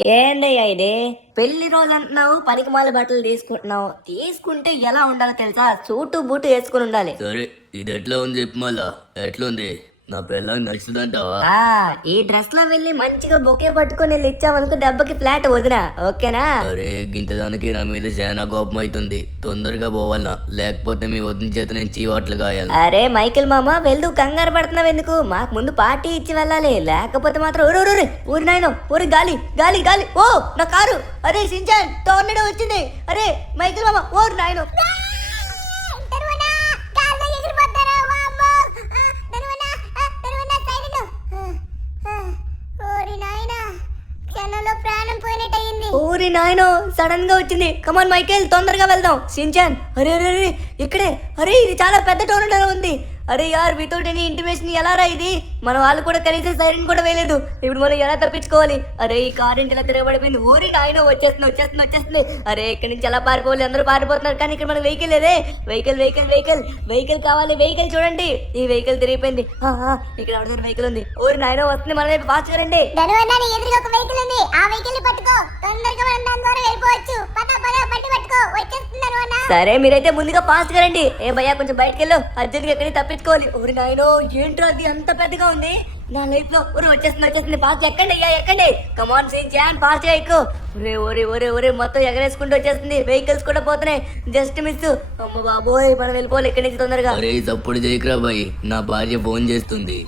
ఏందయ్యా ఇది? పెళ్లి రోజు అంటున్నావు, పనికిమాల బట్టలు తీసుకుంటున్నావు. తీసుకుంటే ఎలా ఉండాలో తెలుసా? సూటు బూటు వేసుకుని ఉండాలి. సరే, ఇది ఎట్లా ఉంది చెప్పు మళ్ళా. ఎట్లుంది? నా పిల్లకి నచ్చుదంటావా? ఆ ఈ డ్రెస్ లో వెళ్ళి మంచిగా బొకే పట్టుకొని వెళ్ళి ఇచ్చావనుకో దెబ్బకి ఫ్లాట్ వదినా, ఓకేనా? అరే గింతదానికి నా మీద చాలా కోపం అవుతుంది. తొందరగా పోవాలనా, లేకపోతే మీ వదిన చేత నేను చీవాట్లు కాయాలి. అరే మైకిల్ మామ, వెళ్తూ కంగారు పడుతున్నావు ఎందుకు? మాకు ముందు పార్టీ ఇచ్చి వెళ్ళాలి, లేకపోతే మాత్రం ఊరి నాయన ఊరి గాలి గాలి గాలి. ఓ నా కారు! అరే సించాన్, టోర్నడో వచ్చింది. అరే మైకిల్ మామ, ఓరి నాయన! ఊరి నాయనో, సడన్ గా వచ్చింది. కమాన్ మైకేల్, తొందరగా వెళ్దాం. సించాన్, అరే అరే అరే ఇక్కడే. అరే ఇది చాలా పెద్ద టోర్నడో ఉంది. అరే యార్, వితౌట్ ఎనీ ఇంటిమేషన్ ఎలా రా ఇది? మన వాళ్ళు కూడా కనీసం సైరన్ కూడా వేయలేదు. ఇప్పుడు మనం ఎలా తప్పించుకోవాలి? అరే ఈ కార్ ఇంటి ఎలా తిరగబడిపోయింది. ఊరి నాయనో, వచ్చేస్తుంది. అరే ఇక్కడి నుంచి ఎలా పారిపోవాలి? అందరూ పారిపోతున్నారు, కానీ ఇక్కడ మన వెహికల్ లేదే. వెహికల్ కావాలి. వెహికల్ చూడండి, ఈ వెహికల్ తిరిగిపోయింది. ఇక్కడ ఎవరి వెహికల్ ఉంది? ఊరి నాయనో వస్తుంది, మన వైపు ఫాస్ట్ రండి. సరే మీరైతే ముందుగా ఫాస్ట్ గా రండి. ఏ భయ్యా, కొంచెం బయటకు వెళ్ళు, అర్జెంట్ గా ఎక్కడికి తప్పించుకోవాలి. ఊరి నాయనో, ఏంట్రా అది అంత పెద్దగా ఉంది? నా లైఫ్ లో వచ్చేస్తుంది. ఫాస్ట్ ఎక్కండి అయ్యా, ఎక్కండి. కమాన్ సించాన్, ఫాస్ట్ గా ఎక్కు. ఒరే మొత్తం ఎగరేసుకుంటూ వచ్చేస్తుంది. వెహికల్స్ కూడా పోతున్నాయి, జస్ట్ మిస్. అమ్మ బాబోయ్, మనం వెళ్ళిపోవాలి ఇక్కడి నుంచి తొందరగా. అరే తప్పుడు చేయకురా బాయ్, నా భార్య ఫోన్ చేస్తుంది.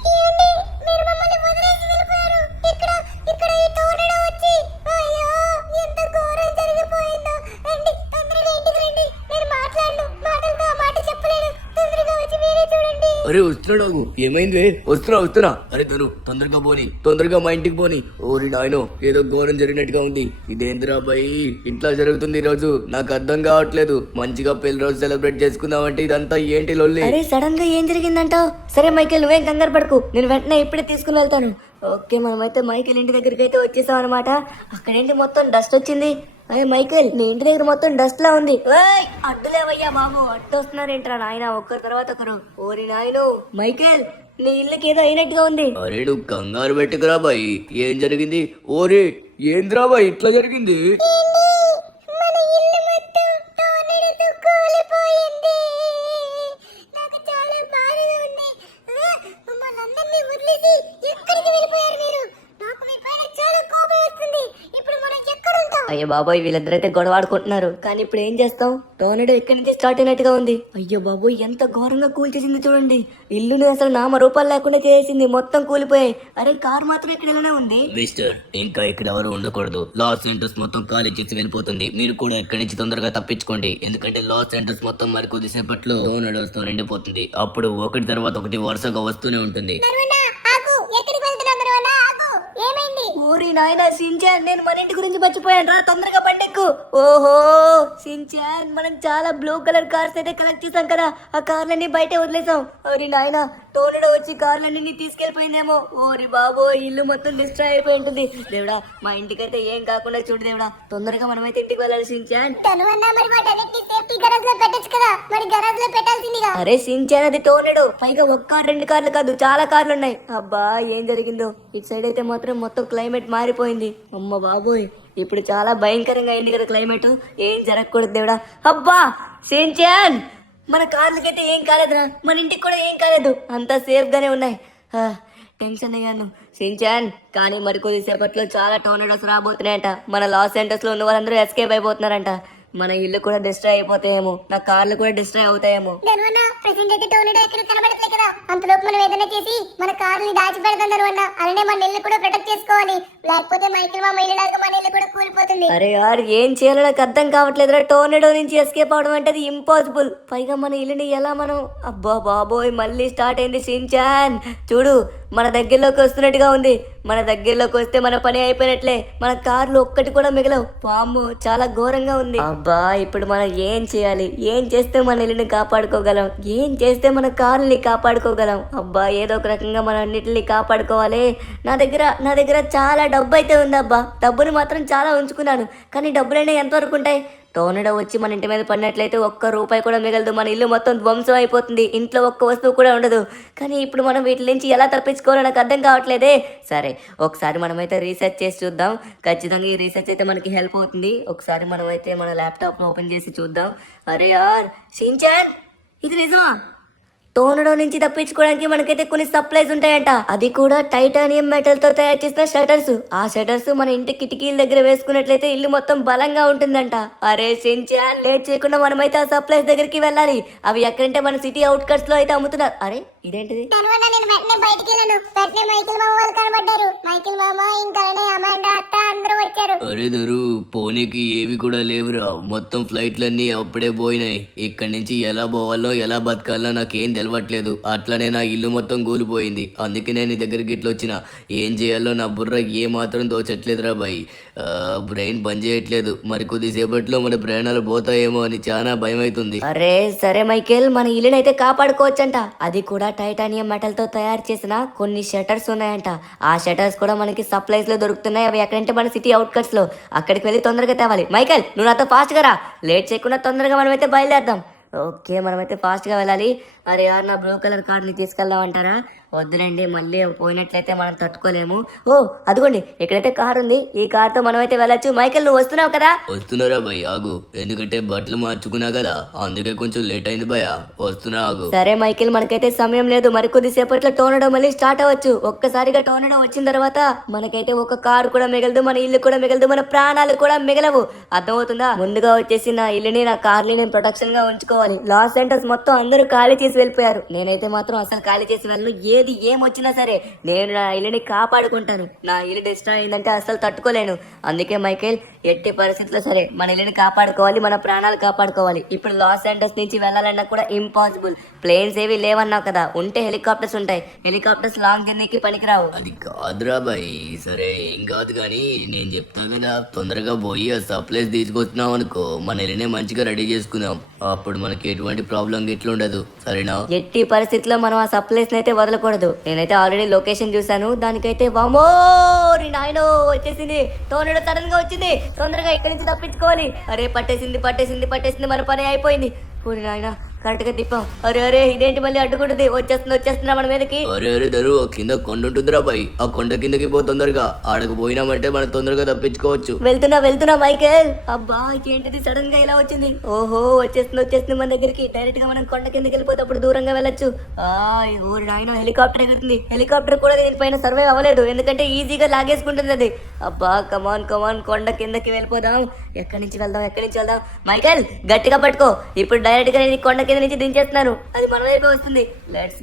అరే వస్తున్నాడు, ఏమైంది? వస్తున్నా. అరే తొందరగా పోని, తొందరగా మా ఇంటికి పోని. ఓరి నాయనో, ఏదో ఘోరం జరిగినట్టుగా ఉంది. ఇదేంద్రా బాయ్, ఇంట్లో జరుగుతుంది ఈ రోజు? నాకు అర్థం కావట్లేదు. మంచిగా పెళ్లి రోజు సెలబ్రేట్ చేసుకుందామంటే ఇదంతా ఏంటి లొల్లి? అరే సడన్ గా ఏం జరిగిందంటావు? సరే మైకేల్, నువ్వేం కంగారు పడకు, నేను వెంటనే ఇప్పుడే తీసుకుని వెళ్తాను. ఓకే, మనమైతే మైకేల్ ఇంటి దగ్గరికి అయితే వచ్చేసాం అనమాట. అక్కడేంటి మొత్తం డస్ట్ వచ్చింది. అయ్యే మైకేల్, నీ ఇంటి దగ్గర మొత్తం డస్ట్ లా ఉంది. అడ్డులేవయ్యా బాబు, అడ్డు వస్తున్నారేంట్రా నాయన, ఒక్కరి తర్వాత ఒకరు. ఓరి నాయను మైకేల్, నీ ఇళ్ళకి ఏదో అయినట్టుగా ఉంది. అరే నువ్వు కంగారు పెట్టుకురా బాయ్, ఏం జరిగింది? ఓరే ఏంద్రా బాయ్ ఇట్లా జరిగింది? అయ్యో బాబోయ్, వీళ్ళిద్దరైతే గొడవ ఆడుకుంటున్నారు, కానీ ఇప్పుడు ఏం చేస్తాం? టోర్నడో ఇక్కడి నుంచి స్టార్ట్ అయినట్టుగా ఉంది. అయ్యో బాబోయ్, ఎంత ఘోరంగా కూల్చేసింది చూడండి. ఇల్లుని అసలు నామరూపాలు లేకుండా చేసింది, మొత్తం కూలిపోయాయి. అరే కార్ మాత్రం ఇక్కడనే ఉంది. మిస్టర్, ఇంకా ఇక్కడ ఎవరు ఉండకూడదు. లాస్ ఏంజల్స్ మొత్తం ఖాళీ చేసి వెళ్ళిపోతుంది. మీరు కూడా ఇక్కడి నుంచి తొందరగా తప్పించుకోండి, ఎందుకంటే లాస్ ఏంజల్స్ మొత్తం మరి కొద్దిసేపట్లో టోర్నడోస్ తో నిండిపోతుంది. అప్పుడు ఒకటి తర్వాత ఒకటి వరుసగా వస్తూనే ఉంటుంది. ఊరి నాయన సించాన్, నేను మన ఇంటి గురించి మర్చిపోయాను రా, తొందరగా పండెక్కు. ఓహో సించాన్, మనం చాలా బ్లూ కలర్ కార్స్ అయితే కలెక్ట్ చేసాం కదా, ఆ కార్లన్నీ బయటే వదిలేసాం. ఓరి నాయన, టోర్నడో వచ్చి కార్లన్నీ తీసుకెళ్లిపోయిందేమో. ఓరి బాబో, ఇల్లు మొత్తం డిస్ట్రాయ్ అయిపోయి ఉంటుంది. దేవుడా, మా ఇంటికైతే ఏం కాకుండా చూడు దేవుడా, తొందరగా మనమైతే ఇంటికి వెళ్ళాలి సించాన్. అరే సించాన్, అది టోర్నడో, పైగా ఒక్క కార్ రెండు కార్లు కాదు, చాలా కార్లు ఉన్నాయి. అబ్బా ఏం జరిగిందో? ఇటు సైడ్ అయితే మాత్రం మొత్తం క్లైమేట్ మారిపోయింది. అమ్మ బాబోయ్, ఇప్పుడు చాలా భయంకరంగా అయింది కదా క్లైమేట్. ఏం జరగకూడదు దేవుడా. అబ్బా సించాన్, మన కార్లకైతే ఏం కాలేదురా, మన ఇంటికి కూడా ఏం కాలేదు, అంతా సేఫ్ గానే ఉన్నాయి. టెన్షన్ అయ్యాను సించాన్, కానీ మరి కొద్దిసేపట్లో చాలా టోర్నడోస్ రాబోతున్నాయంట. మన లాస్ ఏంజల్స్ లో ఉన్న వాళ్ళందరూ ఎస్కేప్ అయిపోతున్నారంట. మన ఇల్లు కూడా డిస్ట్రాయ్ అయిపోతాయేమో, నా కార్లు కూడా డిస్ట్రాయ్ అవుతాయేమో. అంతలోపు మనం ఏదైనా చేసి మన కార్ని దాచి పెడతాం అన్న, అలానే మన ఇల్లు కూడా ప్రొటెక్ట్ చేసుకోవాలి, లేకపోతే మైకిల్ మామ ఇల్లు లాగా మన ఇల్లు కూడా కూలిపోతుంది. అరే యార్, ఏం చేయాలో నాకు అర్థం కావట్లేదురా. టోర్నడో నుంచి ఎస్కేప్ అవడం అంటే అది ఇంపాసిబుల్. పైగా మన ఇల్లుని ఎలా మనం... అబ్బా బాబోయ్, మళ్ళీ స్టార్ట్ అయింది సించాన్. చూడు, మన దగ్గరలోకి వస్తున్నట్టుగా ఉంది. మన దగ్గరలోకి వస్తే మన పని అయిపోయినట్లే. మన కార్లు ఒక్కటి కూడా మిగలవు. పాము చాలా ఘోరంగా ఉంది. అబ్బా, ఇప్పుడు మనం ఏం చేయాలి? ఏం చేస్తే మన ఇల్లుని కాపాడుకోగలం? ఏం చేస్తే మన కార్ని కాపాడుకోగలం? అబ్బా, ఏదో ఒక రకంగా మనం అన్నిటిని కాపాడుకోవాలి. నా దగ్గర చాలా డబ్బు అయితే ఉంది అబ్బా. డబ్బుని మాత్రం చాలా ఉంచుకున్నాను, కానీ డబ్బులైనా ఎంతవరకు ఉంటాయి? టోర్నడో వచ్చి మన ఇంటి మీద పడినట్లయితే ఒక్క రూపాయి కూడా మిగలదు, మన ఇల్లు మొత్తం ధ్వంసం అయిపోతుంది, ఇంట్లో ఒక్క వస్తువు కూడా ఉండదు. కానీ ఇప్పుడు మనం వీటి నుంచి ఎలా తప్పించుకోవాలో నాకు అర్థం కావట్లేదే. సరే ఒకసారి మనమైతే రీసెర్చ్ చేసి చూద్దాం. ఖచ్చితంగా ఈ రీసెర్చ్ అయితే మనకి హెల్ప్ అవుతుంది. ఒకసారి మనమైతే మన ల్యాప్టాప్ ఓపెన్ చేసి చూద్దాం. అరే యార్ షిన్చాన్, ఇది నిజమా? టోర్నడో నుంచి తప్పించుకోవడానికి మనకైతే కొన్ని సప్లైస్ ఉంటాయంట, అది కూడా టైటానియం మెటల్ తో తయారు చేసిన షటర్స్. ఆ షటర్స్ మన ఇంటి కిటికీల దగ్గర వేసుకున్నట్లయితే ఇల్లు మొత్తం బలంగా ఉంటుందంట. అరే షిన్చాన్, లేట్ చేయకుండా మనమైతే ఆ సప్లైస్ దగ్గరికి వెళ్ళాలి. అవి ఎక్కడంటే మన సిటీ అవుట్కట్స్ లో అయితే అమ్ముతున్నారు. అరే ఇదేంటిది? దానివల్ల నేను వెంటనే బయటికి వెళ్ళాను. వెంటనే మైకిల్ మామ వాళ్ళు కనబడ్డారు. మైకిల్ మామ ఇంకా అమాండా అత్త అందరూ వచ్చారు. అరే దొరు, పోనీకి ఏవి కూడా లేవురా, మొత్తం ఫ్లైట్లన్నీ అప్పుడే పోయినాయి. ఇక్కడి నుంచి ఎలా పోవాలో ఎలా బతకాలో నాకేం తెలవట్లేదు. అట్లనే నా ఇల్లు మొత్తం కూలిపోయింది. అందుకే నేను నీ దగ్గరికి ఇట్లా వచ్చిన. ఏం చేయాలో నా బుర్ర ఏ మాత్రం తోచట్లేదురా బాయ్. బ్రెయిన్ పని చేయట్లేదు. మరి కొద్దిసేపట్లో మన ప్రాణాలు పోతాయేమో అని చాలా భయం అవుతుంది. అరే సరే మైకేల్, మన ఇల్లుని అయితే కాపాడుకోవచ్చంట. అది కూడా టైటానియం మెటల్ తో తయారు చేసిన కొన్ని షటర్స్ ఉన్నాయంట. ఆ షటర్స్ కూడా మనకి సప్లైస్ లో దొరుకుతున్నాయి. అవి ఎక్కడంటే మన సిటీ అవుట్కట్స్ లో. అక్కడికి వెళ్ళి తొందరగా తేవాలి. మైకేల్, నువ్వు నాతో ఫాస్ట్ గా రా. లేట్ చేయకుండా తొందరగా మనమైతే బయలుదేరదాం. ఓకే, మనమైతే ఫాస్ట్ గా వెళ్ళాలి. అరే యార్, నా బ్లూ కలర్ కార్డ్ని తీసుకెళ్దామంటారా? వద్దులేండి, మళ్ళీ పోయినట్లయితే మనం తట్టుకోలేము. ఓ అదిగోండి, ఇక్కడైతే కార్ ఉంది. ఈ కార్ తో మనమైతే వెళ్ళొచ్చు. మైకేల్, నువ్వు వస్తున్నావు కదా? వస్తున్నారా భయ్, ఆగు. ఎందుకంటే బట్టలు మార్చుకున్నా కదా, అందుకే కొంచెం లేట్ అయింది భయ. వస్తున్నా, ఆగు. సరే మైకేల్, మనకైతే సమయం లేదు. మరికొద్ది సేపట్లో టోర్నడో మళ్ళీ స్టార్ట్ అవ్వచ్చు. ఒక్కసారిగా టోర్నడో వచ్చిన తర్వాత మనకైతే ఒక కారు కూడా మిగలదు, మన ఇల్లు కూడా మిగలదు, మన ప్రాణాలు కూడా మిగలవు. అర్థమవుతుందా? ముందుగా వచ్చేసి నా ఇల్లుని, నా కార్ని నేను ప్రొటెక్షన్ గా ఉంచుకోవాలి. లాస్ ఏంజల్స్ మొత్తం అందరూ ఖాళీ చేసి వెళ్ళిపోయారు. నేనైతే మాత్రం అసలు ఖాళీ చేసి వెళ్ళను. ఏది ఏమొచ్చినా సరే నేను నా ఇల్లుని కాపాడుకుంటాను. నా ఇల్లు డిస్ట్రాయ్ అయిందంటే అసలు తట్టుకోలేను. అందుకే మైకేల్, ఎట్టి పరిస్థితుల్లో సరే మన ఇల్లుని కాపాడుకోవాలి, మన ప్రాణాలు కాపాడుకోవాలి. ఇప్పుడు లాస్ ఏంజల్స్ నుంచి వెళ్ళాలన్నా కూడా ఇంపాసిబుల్. ప్లేన్స్ ఏవి లేవన్నావు కదా, ఉంటే హెలికాప్టర్స్ ఉంటాయి. హెలికాప్టర్స్ లాంగ్ జర్నీకి పనికిరావు. అది కాదురా బాయ్. సరే ఏం కాదు కానీ నేను చెప్తాను కదా, తొందరగా పోయి ఆ సప్లైస్ తీసుకొచ్చినాం అనుకో, మన ఇల్లునే మంచిగా రెడీ చేసుకుందాం. అప్పుడు మనకి ఎటువంటి ప్రాబ్లం గిట్ల ఉండదు. సరేనా? ఎట్టి పరిస్థితుల్లో మనం ఆ సప్లైస్ అయితే వదలకూడదు. నేనైతే ఆల్రెడీ లొకేషన్ చూసాను. దానికైతే వామో నాయనో వచ్చేసింది. టోర్నడో సడన్ గా వచ్చింది. తొందరగా ఇక్కడి నుంచి తప్పించుకోవాలి. అరే పట్టేసింది పట్టేసింది పట్టేసింది, మన పని అయిపోయింది. పూరి నాయన, కరెక్ట్ గా తిప్పాం. అరే అరే, ఇదేంటి మళ్ళీ అడ్డుకుంటుంది? వచ్చేస్తున్నా మన మీదకి. అరే అరే దరు, కింద కొండ ఉంటుందిరా బాయ్. ఆ కొండ కిందకి పో తొందరగా. ఆడకు పోయినామంటే మనం తొందరగా తప్పించుకోవచ్చు. వెళ్తున్నా మైకేల్. అబ్బా ఏంటిది సడన్ గా ఇలా వచ్చింది? ఓహో, వచ్చేస్తుంది మన దగ్గరికి. డైరెక్ట్ గా మనం కొండ కిందకి వెళ్ళిపోతే అప్పుడు దూరంగా వెళ్ళొచ్చు. ఊరి నాయన, హెలికాప్టర్ ఎగురుతుంది. హెలికాప్టర్ కూడా దీనిపైన సర్వే అవ్వలేదు, ఎందుకంటే ఈజీగా లాగేసుకుంటుంది అది. అబ్బా కమాన్ కొండ కిందకి వెళ్ళిపోదాం. ఎక్కడి నుంచి వెళ్దాం? మైకేల్, గట్టిగా పట్టుకో. ఇప్పుడు డైరెక్ట్ గా నేను కొండ కింద నుంచి దించేస్తున్నాను. అది మన వైపు వస్తుంది. Let's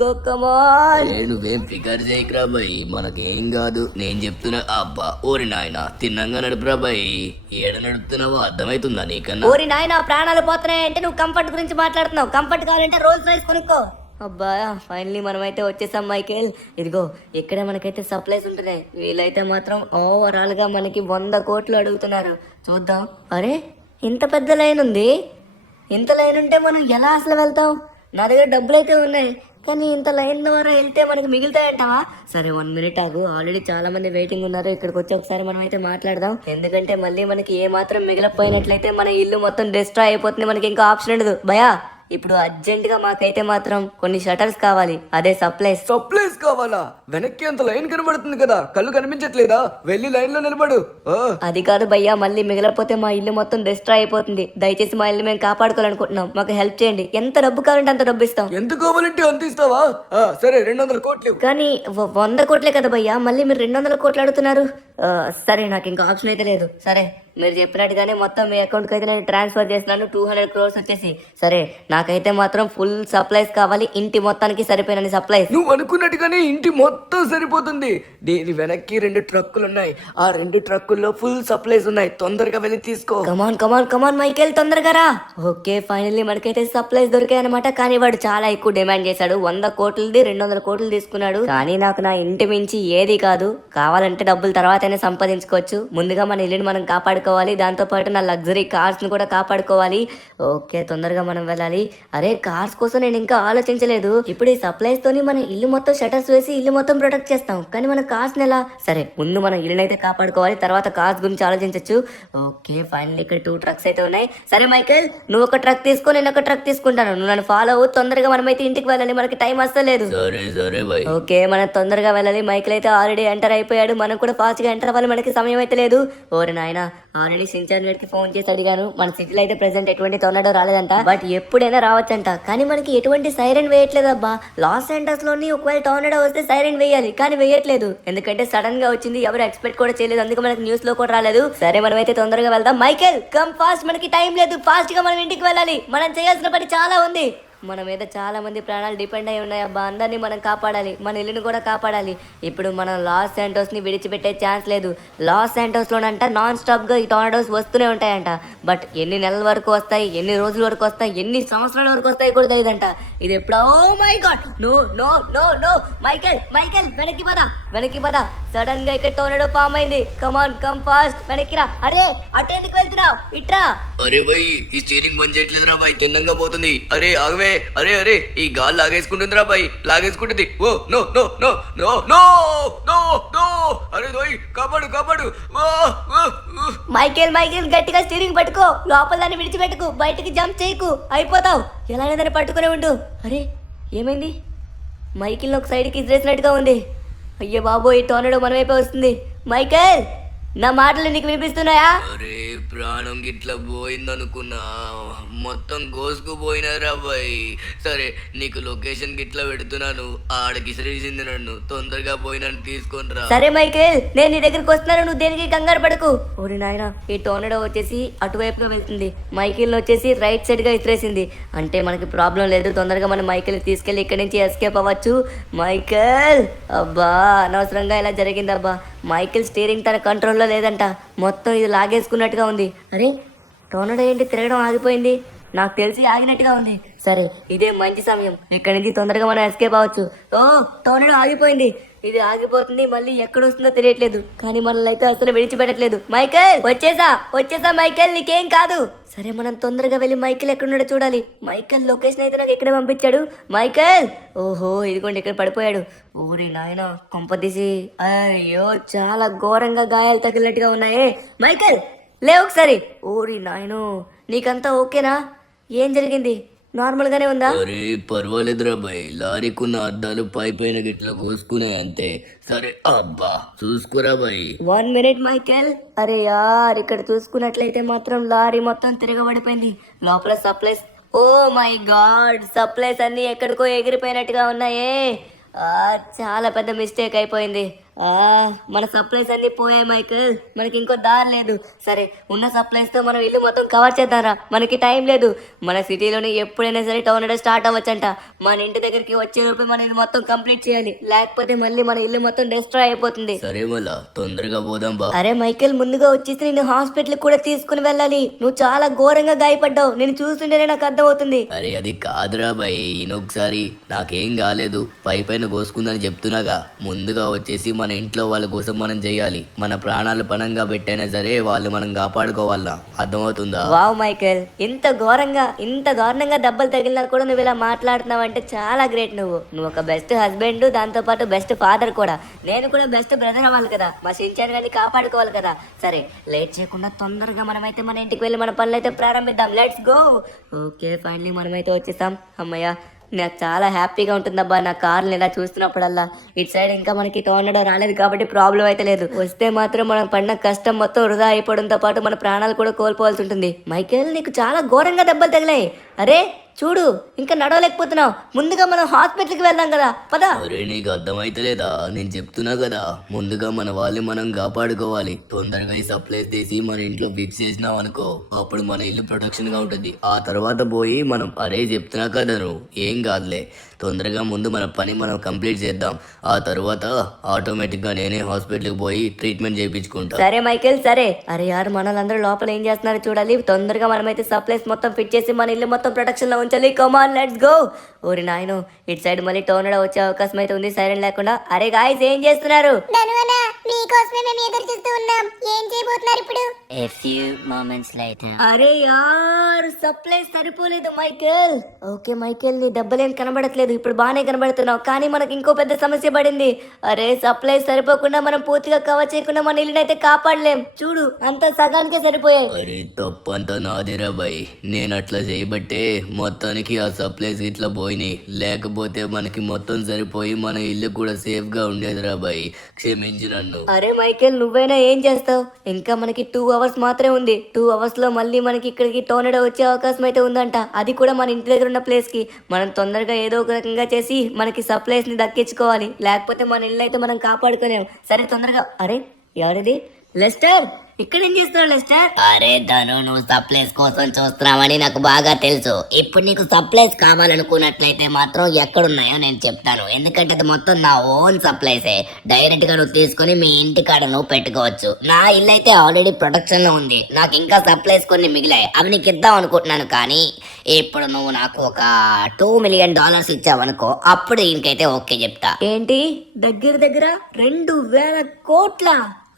go come on. నువ్వేం ఫికర్ చేయకురా బాయ్, మనకేం కాదు. నేను చెప్తున్నా. అబ్బా ఓరి నాయన, తిన్నంగా నడుపురా బాయ్. ఏడ నడుపుతున్నావో అర్థమవుతుందా నీకన్నా? ఓరి నాయన, ప్రాణాలు పోతున్నాయి అంటే నువ్వు కంఫర్ట్ గురించి మాట్లాడుతున్నావు. కంఫర్ట్ కావాలంటే రోల్స్ రైస్ కొనుక్కో. అబ్బా ఫైనలీ మనమైతే వచ్చేసాం మైకేల్. ఇదిగో ఇక్కడే మనకైతే సప్లైస్ ఉంటున్నాయి. వీళ్ళైతే మాత్రం ఓవరాల్ గా మనకి 100 కోట్లు అడుగుతున్నారు. చూద్దాం. అరే ఇంత పెద్ద లైన్ ఉంది. ఇంత లైన్ ఉంటే మనం ఎలా అసలు వెళ్తాం? నా దగ్గర డబ్బులు అయితే ఉన్నాయి, కానీ ఇంత లైన్ ద్వారా వెళ్తే మనకి మిగులుతాయంటావా? సరే 1 మినిట్ ఆగు. ఆల్రెడీ చాలా మంది వెయిటింగ్ ఉన్నారు. ఇక్కడికి వచ్చి ఒకసారి మనం అయితే మాట్లాడదాం. ఎందుకంటే మళ్ళీ మనకి ఏ మాత్రం మిగిలిపోయినట్లయితే మన ఇల్లు మొత్తం డిస్ట్రాయ్ అయిపోతుంది. మనకి ఇంకా ఆప్షన్ ఉండదు. భయా, ఇప్పుడు అర్జెంట్ గా మాకైతే మాత్రం కొన్ని షటర్స్ కావాలి. అదే సప్లైస్. సప్లైస్ కావాలా? వెనక్కి అంత లైన్ కనబడుతుంది కదా, కళ్ళు కనిపించట్లేదా? వెళ్ళి లైన్ లో నిలబడు. అది కాదు భయ్యా, మళ్ళీ మిగిలిపోతే మా ఇల్లు మొత్తం డిస్ట్రాయ్ అయిపోతుంది. దయచేసి మా ఇల్లు మేము కాపాడుకోవాలనుకుంటున్నాం. మాకు హెల్ప్ చేయండి. ఎంత డబ్బు కావాలంటే అంత డబ్బు ఇస్తాం. ఎంత కావాలంటే అంత ఇస్తావా? సరే 200 కోట్లు. కానీ 100 కోట్లే కదా భయ్యా, మళ్ళీ మీరు 200 కోట్లు అడుగుతున్నారు. సరే, నాకు ఇంకా ఆప్షన్ అయితే లేదు. సరే, మీరు చెప్పినట్టుగానే మొత్తం మీ అకౌంట్కి అయితే నేను ట్రాన్స్ఫర్ చేస్తున్నాను. 200 crores వచ్చేసి. సరే, నాకైతే మాత్రం ఫుల్ సప్లైస్ కావాలి. ఇంటి మొత్తానికి సరిపోయిన సప్లైస్. నువ్వు అనుకున్నట్టుగానే ఇంటి మొత్తం సరిపోతుంది. దీని వెనక్కి 2 ట్రక్కులు ఉన్నాయి. ఆ 2 ట్రక్కుల్లో ఫుల్ సప్లైస్ ఉన్నాయి. తొందరగా వెళ్ళి తీసుకో. కమాన్ మైకేల్, తొందరగా రా. ఓకే, ఫైనల్లీ మనకైతే సప్లైస్ దొరికాయి అనమాట. కానీ వాడు చాలా ఎక్కువ డిమాండ్ చేశాడు. 100 కోట్లది 200 కోట్లు తీసుకున్నాడు. కానీ నాకు నా ఇంటి మించి ఏది కాదు. కావాలంటే డబ్బులు తర్వాతనే సంపాదించుకోవచ్చు. ముందుగా మన ఇల్లుని మనం కాపాడుకోవాలి. కాపాడుకోవాలి, దాంతోపాటు నా లగ్జరీ కార్స్ని కూడా కాపాడుకోవాలి. ఓకే, తొందరగా మనం వెళ్ళాలి. అరే, కార్స్ కోసం నేను ఇంకా ఆలోచించలేదు. ఇప్పుడు ఈ సప్లైస్ తోని మనం ఇల్లు మొత్తం షటర్స్ వేసి ఇల్లు మొత్తం ప్రొటెక్ట్ చేస్తాం, కానీ మన కార్స్ ఎలా? సరే, ముందు మనం ఇల్లునైతే కాపాడుకోవాలి, తర్వాత కార్స్ గురించి ఆలోచించవచ్చు. ఓకే, ఫైనల్ ఇక్కడ 2 ట్రక్స్ అయితే ఉన్నాయి. సరే మైకేల్, నువ్వు ఒక ట్రక్ తీసుకో, నేను ఒక ట్రక్ తీసుకుంటాను. నువ్వు నన్ను ఫాలో అవ్వు. తొందరగా మనమైతే ఇంటికి వెళ్ళాలి, మనకి టైం వస్తలేదు. సరే సరే బాయ్. ఓకే, మనం తొందరగా వెళ్ళాలి. మైకిల్ అయితే ఆల్రెడీ ఎంటర్ అయిపోయాడు, మనం కూడా ఫాస్ట్ గా ఎంటర్ అవ్వాలి, మనకి సమయం అయితే లేదు. ఓరి నాయన, ఆల్రెడీ సించాన్ గడికి ఫోన్ చేసి అడిగాను. మన సిటీలో అయితే ప్రెసెంట్ ఎటువంటి టొర్నాడో రాలేదంట, బట్ ఎప్పుడైనా రావచ్చంట. కానీ మనకి ఎటువంటి సైరన్ వేయట్లేదు అబ్బా. లాస్ ఏంజల్స్ లోని ఒకవేళ టొర్నాడో వస్తే సైరన్ వేయాలి, కానీ వేయట్లేదు. ఎందుకంటే సడన్ గా వచ్చింది, ఎవరు ఎక్స్పెక్ట్ కూడా చేయలేదు, అందుకే మనకి న్యూస్ లో కూడా రాలేదు. సరే, మనమైతే తొందరగా వెళ్దాం. మైకేల్, కమ్ ఫాస్ట్, మనకి టైం లేదు, ఫాస్ట్ గా మనం ఇంటికి వెళ్ళాలి. మనం చేయాల్సిన పని చాలా ఉంది. మన మీద చాలా మంది ప్రాణాలు డిపెండ్ అయి ఉన్నాయి అబ్బా. అందరినీ మనం కాపాడాలి, మన ఇల్లుని కూడా కాపాడాలి. ఇప్పుడు మనం లాస్ శాంటోస్ ని విడిచిపెట్టే ఛాన్స్ లేదు. లాస్ శాంటోస్ లోనంట నాన్ స్టాప్ గా ఈ టొర్నాడోస్ వస్తూనే ఉంటాయంట. బట్ ఎన్ని నెలల వరకు వస్తాయి, ఎన్ని రోజుల వరకు వస్తాయి, ఎన్ని సంవత్సరాల వరకు వస్తాయి కూడా తెలియదంట. ఇది ఎప్పుడు, oh my god, no no no no, Michael Michael వెనక్కి పద, వెనక్కి పద. సడన్ గా ఇక్కడ టొర్నాడో ఫామ్ అయింది. కమాన్, కమ్ ఫాస్ట్, వెనక్కి రా. అరే, అటు ఎందుకు వెళ్తున్నావు? ఇట్రా. అరే భయ్, ఈ స్టీరింగ్ బంద్ చేయట్లేదురా బాయ్, తిన్నంగా పోతుంది. అరే ఆగవే, అరే అరే, ఈ గాలి లాగేసుకుంటుందిరా బాయ్, లాగేసుకుంటుంది. Oh no no no no no no no, అరే దోయ్, కాపాడు కాపాడు. మైకేల్ మైకేల్ గట్టిగా స్టీరింగ్ పట్టుకో, లోపల దాన్ని విడిచిపెట్టుకు, బయటికి జంప్ చేయకు, అయిపోతావు. ఎలాగైనా దాన్ని పట్టుకునే ఉండు. అరే, ఏమైంది? మైకిల్ ఒక సైడ్కి ఇసిరేసినట్టుగా ఉంది. అయ్యో బాబో, ఈ టోర్నాడో మన వైపే వస్తుంది. మైకేల్, నా మాటలు నీకు వినిపిస్తున్నాయా? అరే, ప్రాణం గిట్లా పోయిందనుకున్నా, మొత్తం కోసుకుపోయినారా బాయ్. సరే, నీకు లొకేషన్ గిట్లా పెడుతున్నాను, ఆడకి ఇసిరేసింది నన్ను, తొందరగా పోయి నన్ను తీసుకొని రా. సరే మైకేల్, నేను నీ దగ్గరికి వస్తున్నాను, నువ్వు దేనికి కంగారు పడకు. ఓరి నాయన, ఈ టోర్నాడో వచ్చేసి అటువైపుగా వెళ్తుంది, మైకిల్ వచ్చేసి రైట్ సైడ్ గా ఇసిరేసింది. అంటే మనకి ప్రాబ్లం లేదు, తొందరగా మనం మైకిల్ తీసుకెళ్లి ఇక్కడి నుంచి ఎస్కేప్ అవ్వచ్చు. మైకేల్, అబ్బా అనవసరంగా ఇలా జరిగిందబ్బా. మైకిల్ స్టీరింగ్ తన కంట్రోల్లో లేదంట, మొత్తం ఇది లాగేసుకున్నట్టుగా ఉంది. అరే, టోర్నాడో ఏంటి తిరగడం ఆగిపోయింది? నాకు తెలిసి ఆగినట్టుగా ఉంది. సరే, ఇదే మంచి సమయం, ఇక్కడి నుంచి తొందరగా మనం ఎస్కేప్ అవ్వచ్చు. ఓ, టోర్నాడో ఆగిపోయింది. ఇది ఆగిపోతుంది, మళ్ళీ ఎక్కడ వస్తుందో తెలియట్లేదు, కానీ మనల్ని అయితే అసలు విడిచిపెట్టట్లేదు. మైకేల్, వచ్చేసా మైకేల్, నీకేం కాదు. సరే, మనం తొందరగా వెళ్ళి మైకేల్ ఎక్కడున్నాడో చూడాలి. మైకేల్ లొకేషన్ అయితే నాకు ఇక్కడ పంపించాడు. మైకేల్, ఓహో ఇదిగోండి, ఇక్కడ పడిపోయాడు. ఊరి నాయన, కొంపదీసి, అయ్యో చాలా ఘోరంగా గాయాలు తగిలినట్టుగా ఉన్నాయే. మైకేల్, లే ఒకసారి. ఊరి నాయనో, నీకంతా ఓకేనా? ఏం జరిగింది? నార్మల్ గానే ఉందా? అరే పర్వాలేదురా బాయ్, లారీకున్న అద్దాలు పైన గిట్లా కోసుకున్నాయి అంతే. సరే, అబ్బా చూసుకోరా బాయ్. 1 minute Michael. అరే యార్, ఇక్కడ చూసుకున్నట్లయితే మాత్రం లారీ మొత్తం తిరగబడిపోయింది. లోపల supplies, oh my god, supplies అన్ని ఎక్కడికో ఎగిరిపోయినట్టుగా ఉన్నాయే. చాలా పెద్ద మిస్టేక్ అయిపోయింది. మన సప్లైస్ అన్ని పోయాయి మైకేల్, మనకి ఇంకో దారి లేదు. సరే, ఉన్న సప్లైస్ తో మనం ఇల్లు మొత్తం కవర్ చేద్దాంరా, మనకి టైం లేదు. మన సిటీలోనే ఎప్పుడైనా సరే టోర్నాడో స్టార్ట్ అవ్వచ్చంట. మన ఇంటి దగ్గరికి వచ్చే రూపే మనం ఇది మొత్తం కంప్లీట్ చేయాలి, లేకపోతే మళ్ళీ మన ఇల్లు మొత్తం డిస్ట్రాయ్ అయిపోతుంది. సరే, మళ్ళా తొందరగా పోదాం బా. అరే మైకేల్, ముందుగా వచ్చేసి నేను హాస్పిటల్ కూడా తీసుకుని వెళ్ళాలి. నువ్వు చాలా ఘోరంగా గాయపడ్డావు, నేను చూస్తుంటేనే నాకు అర్థం అవుతుంది. అరే అది కాదురా బాయ్, ఈయనొకసారి నాకేం కాలేదు, పైన కోసుకుందని చెప్తున్నాగా. ముందుగా వచ్చేసి మన ఇంట్లో వాళ్ళ కోసం మనం చేయాలి, మన ప్రాణాలు పణంగా పెట్టైనా సరే వాళ్ళు మనం కాపాడుకోవాలా, అర్థమవుతుందా? వావ్ మైకేల్, ఇంత దారుణంగా దెబ్బలు తగిలినా కూడా నువ్వు ఇలా మాట్లాడుతున్నావు అంటే చాలా గ్రేట్. నువ్వు ఒక బెస్ట్ హస్బెండ్, దాంతో పాటు బెస్ట్ ఫాదర్ కూడా. నేను కూడా బెస్ట్ బ్రదర్ అవ్వాలి కదా, మా సించాన్ గారిని కాపాడుకోవాలి కదా. సరే, లేట్ చేయకుండా తొందరగా మనమైతే మన ఇంటికి వెళ్ళి మన పనులు అయితే ప్రారంభిద్దాం. Let's go. ఓకే, ఫైనలీ మనమైతే వచ్చేసాం. అమ్మయ్య, నాకు చాలా హ్యాపీగా ఉంటుందబ్బా నా కార్ని ఇలా చూస్తున్నప్పుడల్లా. ఇటు సైడ్ ఇంకా మనకి టోర్నాడో రాలేదు కాబట్టి ప్రాబ్లం అయితే లేదు, వస్తే మాత్రం మనం పడిన కష్టం మొత్తం వృధా అయిపోవడంతో పాటు మన ప్రాణాలు కూడా కోల్పోవాల్సి ఉంటుంది. మైకేల్, నీకు చాలా ఘోరంగా దెబ్బలు తగిలాయి. అరే చూడు, ఇంకా నడవలేకపోతున్నావు, ముందుగా మనం హాస్పిటల్కి వెళ్దాం కదా, పద. అరే నీకు అర్థమైతలేదా? నేను చెప్తున్నా కదా, ముందుగా మన వాళ్ళని మనం కాపాడుకోవాలి. తొందరగా ఈ సప్లైస్ తీసి మన ఇంట్లో ఫిక్స్ చేసినాం అనుకో, అప్పుడు మన ఇల్లు ప్రొటెక్షన్ గా ఉంటుంది. ఆ తర్వాత పోయి మనం, అరే చెప్తున్నా కదా నువ్వు, ఏం కాదులే, తొందరగా ముందు మన పని మనం కంప్లీట్ చేద్దాం. ఆ తర్వాత ఆటోమేటిక్ గా నేనే హాస్పిటల్కి పోయి ట్రీట్మెంట్ చేయించుకుంటా. సరే మైకేల్, సరే. అరే యార్, మనలందరూ లోపల ఏం చేస్తున్నారో చూడాలి. తొందరగా మనమైతే సప్లైస్ మొత్తం ఫిట్ చేసి మన ఇల్లు మొత్తం ప్రొటెక్షన్ లో ఉంచాలి. Come on, let's go. ఓరి నాయనో, ఇటు సైడ్ మళ్ళీ టోర్నడో వచ్చే అవకాశం అయితే ఉంది సైలెంట్ లేకుండా. అరే గాయ్స్, ఏం చేస్తున్నారు? ధనువనా మీకోసమే మేము ఎదురు చూస్తూ ఉన్నాం. ఏం చేయబోతున్నారు ఇప్పుడు? A few moments later. అరే యార్, సప్లై సరిపోలేదు మైకేల్. ఓకే మైకేల్, నీ దెబ్బలేం కనబడట్లేదు, ఇప్పుడు బాగానే కనబడుతున్నావు. కానీ మనకి ఇంకో పెద్ద సమస్య పడింది. అరే సప్లై సరిపోకుండా మనం పూర్తిగా కవర్ చేయకుండా మన ఇల్లుని అయితే కాపాడలేం. చూడు, అంతా సగానికే సరిపోయాయి. అరే తప్పంతా నాదిరా బాయ్, నేను అట్లా చేయబట్టే మొత్తానికి ఆ సప్లైస్ ఇట్లా పోయినాయి. లేకపోతే మనకి మొత్తం సరిపోయి మన ఇల్లు కూడా సేఫ్ గా ఉండేదిరా బాయ్, క్షమించి నన్ను. అరే మైకేల్, నువ్వైనా ఏం చేస్తావు? ఇంకా మనకి 2 అవర్స్ మాత్రమే ఉంది. 2 అవర్స్ లో మళ్ళీ మనకి ఇక్కడికి టోర్నడో వచ్చే అవకాశం అయితే ఉందంట. అది కూడా మన ఇంటి దగ్గర ఉన్న ప్లేస్ కి. మనం తొందరగా ఏదో ఒక రకంగా చేసి మనకి సప్లైస్ ని దక్కించుకోవాలి, లేకపోతే మన ఇల్లు అయితే మనం కాపాడుకోలేము. సరే తొందరగా. అరే ఎవరిది? లెస్టర్, ఇక్కడ ఏం చేస్తున్నావు లెస్టర్? అరే ధను, నువ్వు సప్లైస్ కోసం చూస్తున్నావని నాకు బాగా తెలుసు. ఇప్పుడు నీకు సప్లైస్ కావాలనుకున్నట్లయితే మాత్రం ఎక్కడున్నాయో నేను చెప్తాను. ఎందుకంటే అది మొత్తం నా ఓన్ సప్లైసే. డైరెక్ట్ గా నువ్వు తీసుకొని మీ ఇంటి కాడ నువ్వు పెట్టుకోవచ్చు. నా ఇల్లు అయితే ఆల్రెడీ ప్రొడక్షన్ లో ఉంది. నాకు ఇంకా సప్లైస్ కొన్ని మిగిలాయి, అవి నీకు ఇద్దాం అనుకుంటున్నాను. కానీ ఇప్పుడు నువ్వు నాకు ఒక $2 million ఇచ్చావనుకో, అప్పుడు ఇంకైతే ఓకే చెప్తా. ఏంటి, దగ్గర దగ్గర 2,000 కోట్ల?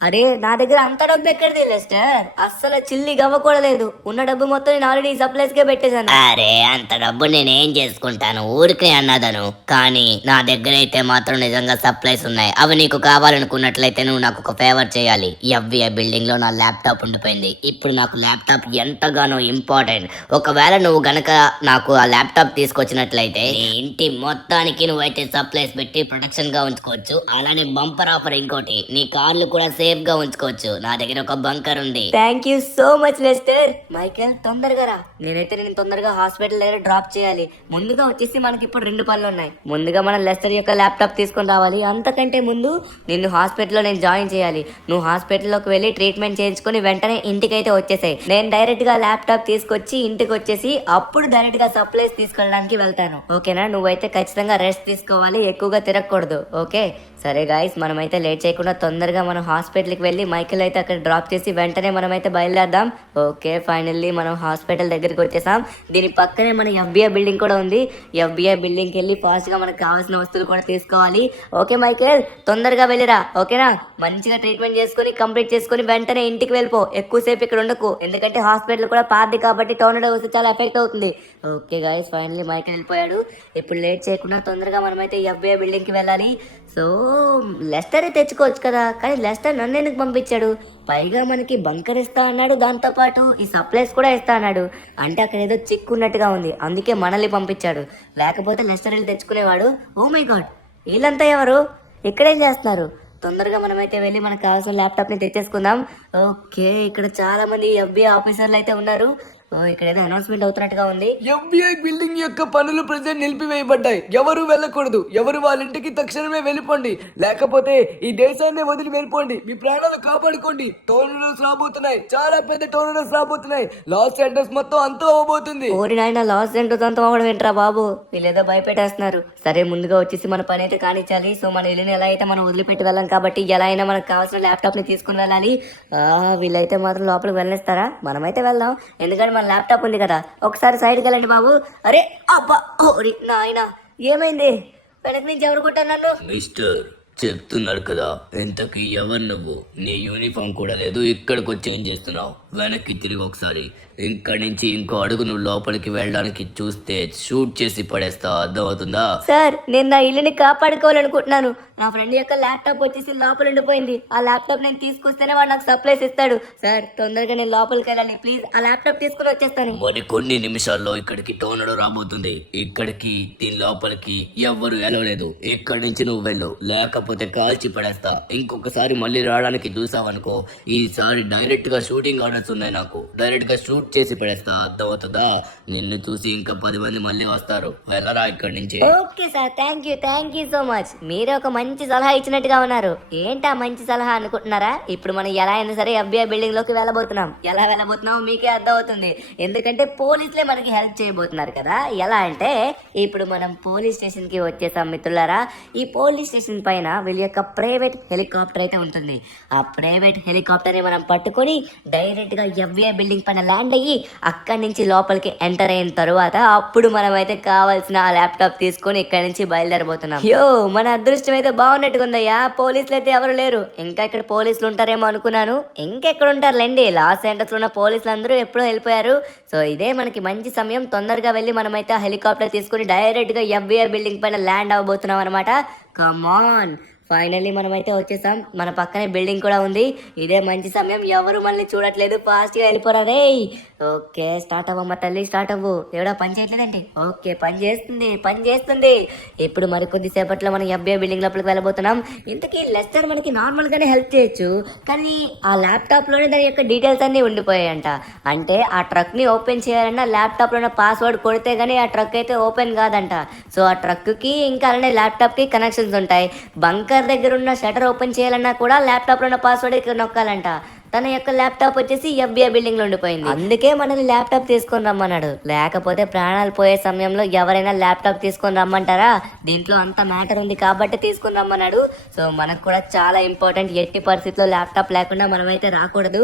అరే నా దగ్గర అంత డబ్బు ఎక్కడిది లెస్టర్? అస్సలు చిల్లి గవ్వకూడలేదు. ఉన్న డబ్బు మొత్తం నేను ఆల్రెడీ సప్లైస్ కే పెట్టేశాను. అరే అంత డబ్బు నేనేం చేసుకుంటాను, ఊరికే అన్నదను. కానీ నా దగ్గర అయితే మాత్రం నిజంగా సప్లైస్ ఉన్నాయి. అవి నీకు కావాలనుకున్నట్లయితే నువ్వు నాకు ఒక ఫేవర్ చేయాలి. FBI బిల్డింగ్ లో నా ల్యాప్టాప్ ఉండిపోయింది. ఇప్పుడు నాకు ల్యాప్టాప్ ఎంతగానో ఇంపార్టెంట్. ఒకవేళ నువ్వు గనక నాకు ఆ ల్యాప్టాప్ తీసుకొచ్చినట్లయితే నీ ఇంటి మొత్తానికి నువ్వైతే సప్లైస్ పెట్టి ప్రొటెక్షన్ గా ఉంచుకోవచ్చు. అలానే బంపర్ ఆఫర్ ఇంకోటి, నీ కార్లు కూడా సేఫ్ గా ఉంచుకోవచ్చు. నా దగ్గర ఒక బంకర్ ఉంది. Thank you so much Lester. Michael, తొందరగా రా. నేను తొందరగా హాస్పిటల్ దగ్గర డ్రాప్ చేయాలి. ముందుగా వచ్చేసి మనకి ఇప్పుడు 2 పనులు ఉన్నాయి. ముందుగా మనం లెస్టర్ యొక్క ల్యాప్టాప్ తీసుకొని రావాలి. అంతకంటే ముందు నిన్ను హాస్పిటల్లో నేను జాయిన్ చేయాలి. నువ్వు హాస్పిటల్లోకి వెళ్ళి ట్రీట్మెంట్ చేయించుకొని వెంటనే ఇంటికైతే వచ్చేసాయి. నేను డైరెక్ట్ గా ల్యాప్టాప్ తీసుకొచ్చి ఇంటికి వచ్చేసి అప్పుడు డైరెక్ట్ గా సప్లైస్ తీసుకెళ్ళడానికి వెళ్తాను. ఓకేనా? నువ్వైతే ఖచ్చితంగా రెస్ట్ తీసుకోవాలి, ఎక్కువగా తిరగకూడదు. ఓకే సరే గాయస్, మనమైతే లేట్ చేయకుండా తొందరగా మనం హాస్పిటల్కి వెళ్ళి మైకేల్ అయితే అక్కడ డ్రాప్ చేసి వెంటనే మనమైతే బయలుదేరదాం. ఓకే, ఫైనల్లీ మనం హాస్పిటల్ దగ్గరికి వచ్చేసాం. దీని పక్కనే మన FBI బిల్డింగ్ కూడా ఉంది. FBI బిల్డింగ్కి వెళ్ళి ఫాస్ట్గా మనకు కావాల్సిన వస్తువులు కూడా తీసుకోవాలి. ఓకే మైకేల్, తొందరగా వెళ్ళిరా. ఓకేనా? మంచిగా ట్రీట్మెంట్ చేసుకొని కంప్లీట్ చేసుకొని వెంటనే ఇంటికి వెళ్ళిపో. ఎక్కువసేపు ఇక్కడ ఉండకు, ఎందుకంటే హాస్పిటల్ కూడా పార్టీ కాబట్టి టోర్నడో వస్తే చాలా ఎఫెక్ట్ అవుతుంది. ఓకే గాయస్, ఫైనల్లీ మైకేల్ వెళ్ళిపోయాడు. ఇప్పుడు లేట్ చేయకుండా తొందరగా మనమైతే FBI బిల్డింగ్కి వెళ్ళాలి. సో లెస్టరే తెచ్చుకోవచ్చు కదా, కానీ లెస్టర్ నన్ను ఎందుకు పంపించాడు? పైగా మనకి బంకర్ ఇస్తా అన్నాడు, దాంతోపాటు ఈ సప్లైస్ కూడా ఇస్తా అన్నాడు. అంటే అక్కడ ఏదో చిక్కు ఉన్నట్టుగా ఉంది, అందుకే మనల్ని పంపించాడు. లేకపోతే లెస్టర్ వెళ్ళి తెచ్చుకునేవాడు. ఓ మై గాడ్, వీళ్ళంతా ఎవరు? ఇక్కడేం చేస్తున్నారు? తొందరగా మనమైతే వెళ్ళి మనకు కావాల్సిన ల్యాప్టాప్ని తెచ్చేసుకుందాం. ఓకే, ఇక్కడ చాలా మంది FBI ఆఫీసర్లు అయితే ఉన్నారు. ఇక్కడ ఏదో అనౌన్స్మెంట్ అవుతున్నట్టుగా ఉంది. FBI బిల్డింగ్ యొక్క పనులు ప్రజెంట్ నిలిపివేయబడ్డాయి. ఎవరు వెళ్ళకూడదు. ఎవరు వాళ్ళ ఇంటికి తక్షణమే వెళ్ళిపోండి, లేకపోతే ఈ దేశాన్ని వదిలి వెళ్ళిపోండి. మీ ప్రాణాలు కాపాడుకోండి. టోర్నడోస్ రాబోతున్నాయి, చాలా పెద్ద టోర్నడోస్ రాబోతున్నాయి. లాస్ ఏంజలస్ మొత్తం అంతా అవబోతుంది. ఓరి నాయన, లాస్ ఏంటో అంతా అవడం ఏంట్రా బాబు? వీళ్ళేదో భయపెట్టేస్తున్నారు. సరే, ముందుగా వచ్చేసి మన పని అయితే కానిచ్చాలి. సో మన ఇల్లుని ఎలా అయితే మనం వదిలిపెట్టి వెళ్ళాం కాబట్టి ఎలా అయినా మనకు కావాల్సిన ల్యాప్టాప్ ని తీసుకుని వెళ్ళాలి. వీళ్ళైతే మాత్రం లోపలికి వెళ్ళనిస్తారా? మనమైతే వెళ్దాం, ఎందుకంటే మన ల్యాప్టాప్ ఉంది కదా. ఒకసారి సైడ్కి వెళ్ళండి బాబు. అరే అబ్బా, ఓరి నాయన, ఏమైంది? వెనక నుంచి ఎవరు కొట్టారు నన్ను? మిస్టర్, చెప్తున్నారు కదా, ఇంతకీ ఎవరు నువ్వు? నీ యూనిఫామ్ కూడా లేదు, ఇక్కడికి వచ్చి ఏం చేస్తున్నావు? వెనక్కి తిరిగి ఒకసారి. ఇక్కడి నుంచి ఇంకో అడుగు నువ్వు లోపలికి వెళ్ళడానికి చూస్తే షూట్ చేసి పడేస్తా, అర్థమవుతుందా? సార్, నేను నా ఇల్లుని కాపాడుకోవాలనుకుంటున్నాను. నా ఫ్రెండ్ యొక్క ల్యాప్టాప్ వచ్చేసి లోపల ఉండిపోయింది. ఆ ల్యాప్టాప్ నేను తీసుకొస్తేనే వాడు నాకు సప్లైస్ ఇస్తాడు. సార్, తొందరగా నేను లోపలికి వెళ్ళాలి, ప్లీజ్. ఆ ల్యాప్టాప్ తీసుకుని వచ్చేస్తాను. మరి కొన్ని నిమిషాల్లో ఇక్కడికి టోర్నడో రాబోతుంది. ఇక్కడికి దీని లోపలికి ఎవ్వరు వెళ్ళలేదు. ఇక్కడి నుంచి నువ్వు వెళ్ళు, లేకపోతే కాల్చి పడేస్తా. ఇంకొకసారి మళ్ళీ రావడానికి చూసావనుకో, ఈసారి డైరెక్ట్ గా షూటింగ్ ఆర్డర్స్ ఉన్నాయి నాకు. డైరెక్ట్ గా షూట్ చేసి పడేస్తా, అర్థమవుతుందా? నిన్ను చూసి ఇంకా 10 మంది మళ్ళీ వస్తారు. వెళ్ళరా ఇక్కడి నుంచి. Okay sir, thank you so much. మీరే ఒక మంచి సలహా ఇచ్చినట్టుగా ఉన్నారు. ఏంటా మంచి సలహా అనుకుంటున్నారా? ఇప్పుడు మనం ఎలా అయినా సరే FBI బిల్డింగ్ లోకి వెళ్ళబోతున్నాం. ఎలా వెళ్ళబోతున్నామో మీకే అర్థం అవుతుంది, ఎందుకంటే పోలీసులే మనకి హెల్ప్ చేయబోతున్నారు కదా. ఎలా అంటే ఇప్పుడు మనం పోలీస్ స్టేషన్ కి వచ్చేసాం మిత్రులారా. ఈ పోలీస్ స్టేషన్ పైన వీళ్ళ యొక్క ప్రైవేట్ హెలికాప్టర్ అయితే ఉంటుంది. ఆ ప్రైవేట్ హెలికాప్టర్ ని మనం పట్టుకొని డైరెక్ట్ గా FBI బిల్డింగ్ పైన ల్యాండ్ అయ్యి అక్కడి నుంచి లోపలికి ఎంటర్ అయిన తర్వాత అప్పుడు మనం అయితే కావాల్సిన ఆ ల్యాప్టాప్ తీసుకొని ఇక్కడ నుంచి బయలుదేరబోతున్నాం. యో మన అదృష్టం అయితే బాగున్నట్టుకుందయ్యా. పోలీసులు అయితే ఎవరు లేరు. ఇంకా ఇక్కడ పోలీసులు ఉంటారేమో అనుకున్నాను. ఇంకెక్కడ ఉంటారులేండి, లాస్ ఏంజల్స్ లో ఉన్న పోలీసులు అందరూ ఎప్పుడో వెళ్ళిపోయారు. సో ఇదే మనకి మంచి సమయం. తొందరగా వెళ్ళి మనమైతే హెలికాప్టర్ తీసుకుని డైరెక్ట్ గా FBI బిల్డింగ్ పైన ల్యాండ్ అవ్వబోతున్నాం అనమాట. కమాన్, ఫైనల్లీ మనమైతే వచ్చేసాం. మన పక్కనే బిల్డింగ్ కూడా ఉంది. ఇదే మంచి సమయం, ఎవరు మనల్ని చూడట్లేదు, ఫాస్ట్ గా వెళ్ళిపోరా రే. ఓకే స్టార్ట్ అవ్వమ్మ తల్లి, స్టార్ట్ అవ్వు. ఎవడా పని చేయట్లేదండి. ఓకే పని చేస్తుంది. ఇప్పుడు మరి కొద్దిసేపట్లో మనం FBI బిల్డింగ్ లోపలికి వెళ్ళబోతున్నాం. ఇంతకీ లెస్టర్ మనకి నార్మల్ గానే హెల్ప్ చేయొచ్చు, కానీ ఆ ల్యాప్టాప్ లోనే దాని యొక్క డీటెయిల్స్ అన్ని ఉండిపోయాయంట. అంటే ఆ ట్రక్ ని ఓపెన్ చేయాలన్నా ల్యాప్టాప్ లోనే పాస్వర్డ్ కొడితే గానీ ఆ ట్రక్ అయితే ఓపెన్ కాదంట. సో ఆ ట్రక్ కి ఇంకా అలానే ల్యాప్టాప్ కి కనెక్షన్స్ ఉంటాయి. బంకర్ దగ్గర ఉన్న షటర్ ఓపెన్ చేయాలన్నా కూడా ల్యాప్టాప్ లో ఉన్న పాస్వర్డ్ ఇక్కడ నొక్కాలంట. తన యొక్క ల్యాప్టాప్ వచ్చేసి FBI బిల్డింగ్ లో ఉండిపోయింది. అందుకే మనల్ని ల్యాప్టాప్ తీసుకొని రమ్మన్నాడు. లేకపోతే ప్రాణాలు పోయే సమయంలో ఎవరైనా ల్యాప్టాప్ తీసుకొని రమ్మంటారా? దీంట్లో అంత మ్యాటర్ ఉంది కాబట్టి తీసుకొని రమ్మన్నాడు. సో మనకు కూడా చాలా ఇంపార్టెంట్. ఎట్టి పరిస్థితుల్లో ల్యాప్టాప్ లేకుండా మనమైతే రాకూడదు.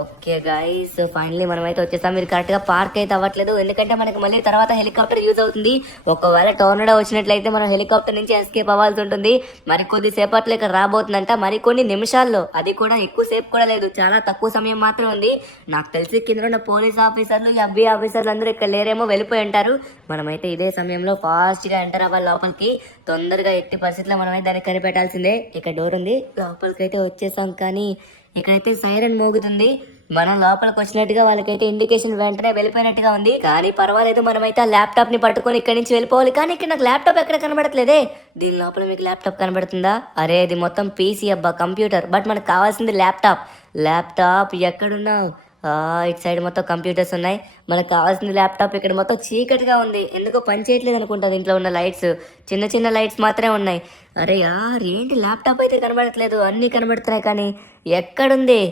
ఓకే గైస్, ఫైనలీ మనమైతే వచ్చేసాం. మీరు కరెక్ట్ గా పార్క్ అయితే అవ్వట్లేదు, ఎందుకంటే మనకి మళ్ళీ తర్వాత హెలికాప్టర్ యూజ్ అవుతుంది. ఒకవేళ టోర్నడో వచ్చినట్లయితే మనం హెలికాప్టర్ నుంచి ఎస్కేప్ అవ్వాల్సి ఉంటుంది. మరి కొద్దిసేపట్లో ఇక్కడ రాబోతుందంట, మరికొన్ని నిమిషాల్లో. అది కూడా ఎక్కువసేపు కూడా లేదు, చాలా తక్కువ సమయం మాత్రం ఉంది. నాకు తెలిసి కింద ఉన్న పోలీస్ ఆఫీసర్లు, FBI ఆఫీసర్లు అందరూ ఇక్కడ లేరేమో, వెళ్ళిపోయి ఉంటారు. మనమైతే ఇదే సమయంలో ఫాస్ట్ గా ఎంటర్ అవ్వాలి లోపలికి. తొందరగా ఎట్టి పరిస్థితుల్లో మనమైతే దాన్ని కనిపెట్టాల్సిందే. ఇక్కడ డోర్ ఉంది, లోపలికి అయితే వచ్చేసాం. కానీ ఇక్కడైతే సైరన్ మోగుతుంది. మనం లోపలికి వచ్చినట్టుగా వాళ్ళకైతే ఇండికేషన్ వెంటనే వెళ్ళిపోయినట్టుగా ఉంది. కానీ పర్వాలేదు, మనమైతే ఆ ల్యాప్టాప్ ని పట్టుకొని ఇక్కడి నుంచి వెళ్ళిపోవాలి. కానీ ఇక్కడ నాకు ల్యాప్టాప్ ఎక్కడ కనబడట్లేదే. దీని లోపల మీకు ల్యాప్టాప్ కనబడుతుందా? అరే ఇది మొత్తం PC అబ్బా, కంప్యూటర్. బట్ మనకు కావాల్సింది ల్యాప్టాప్ ఎక్కడున్నావు? ఇటు సైడ్ మొత్తం కంప్యూటర్స్ ఉన్నాయి. మనకు కావాల్సిన ల్యాప్టాప్ ఇక్కడ మొత్తం చీకటిగా ఉంది. ఎందుకో పని చేయట్లేదు అనుకుంటా. దీంట్లో ఉన్న లైట్స్ చిన్న లైట్స్ మాత్రమే ఉన్నాయి. అరే యార్, ఏంటి ల్యాప్టాప్ అయితే కనబడట్లేదు, అన్నీ కనబడుతున్నాయి కానీ ఎక్కడుంది?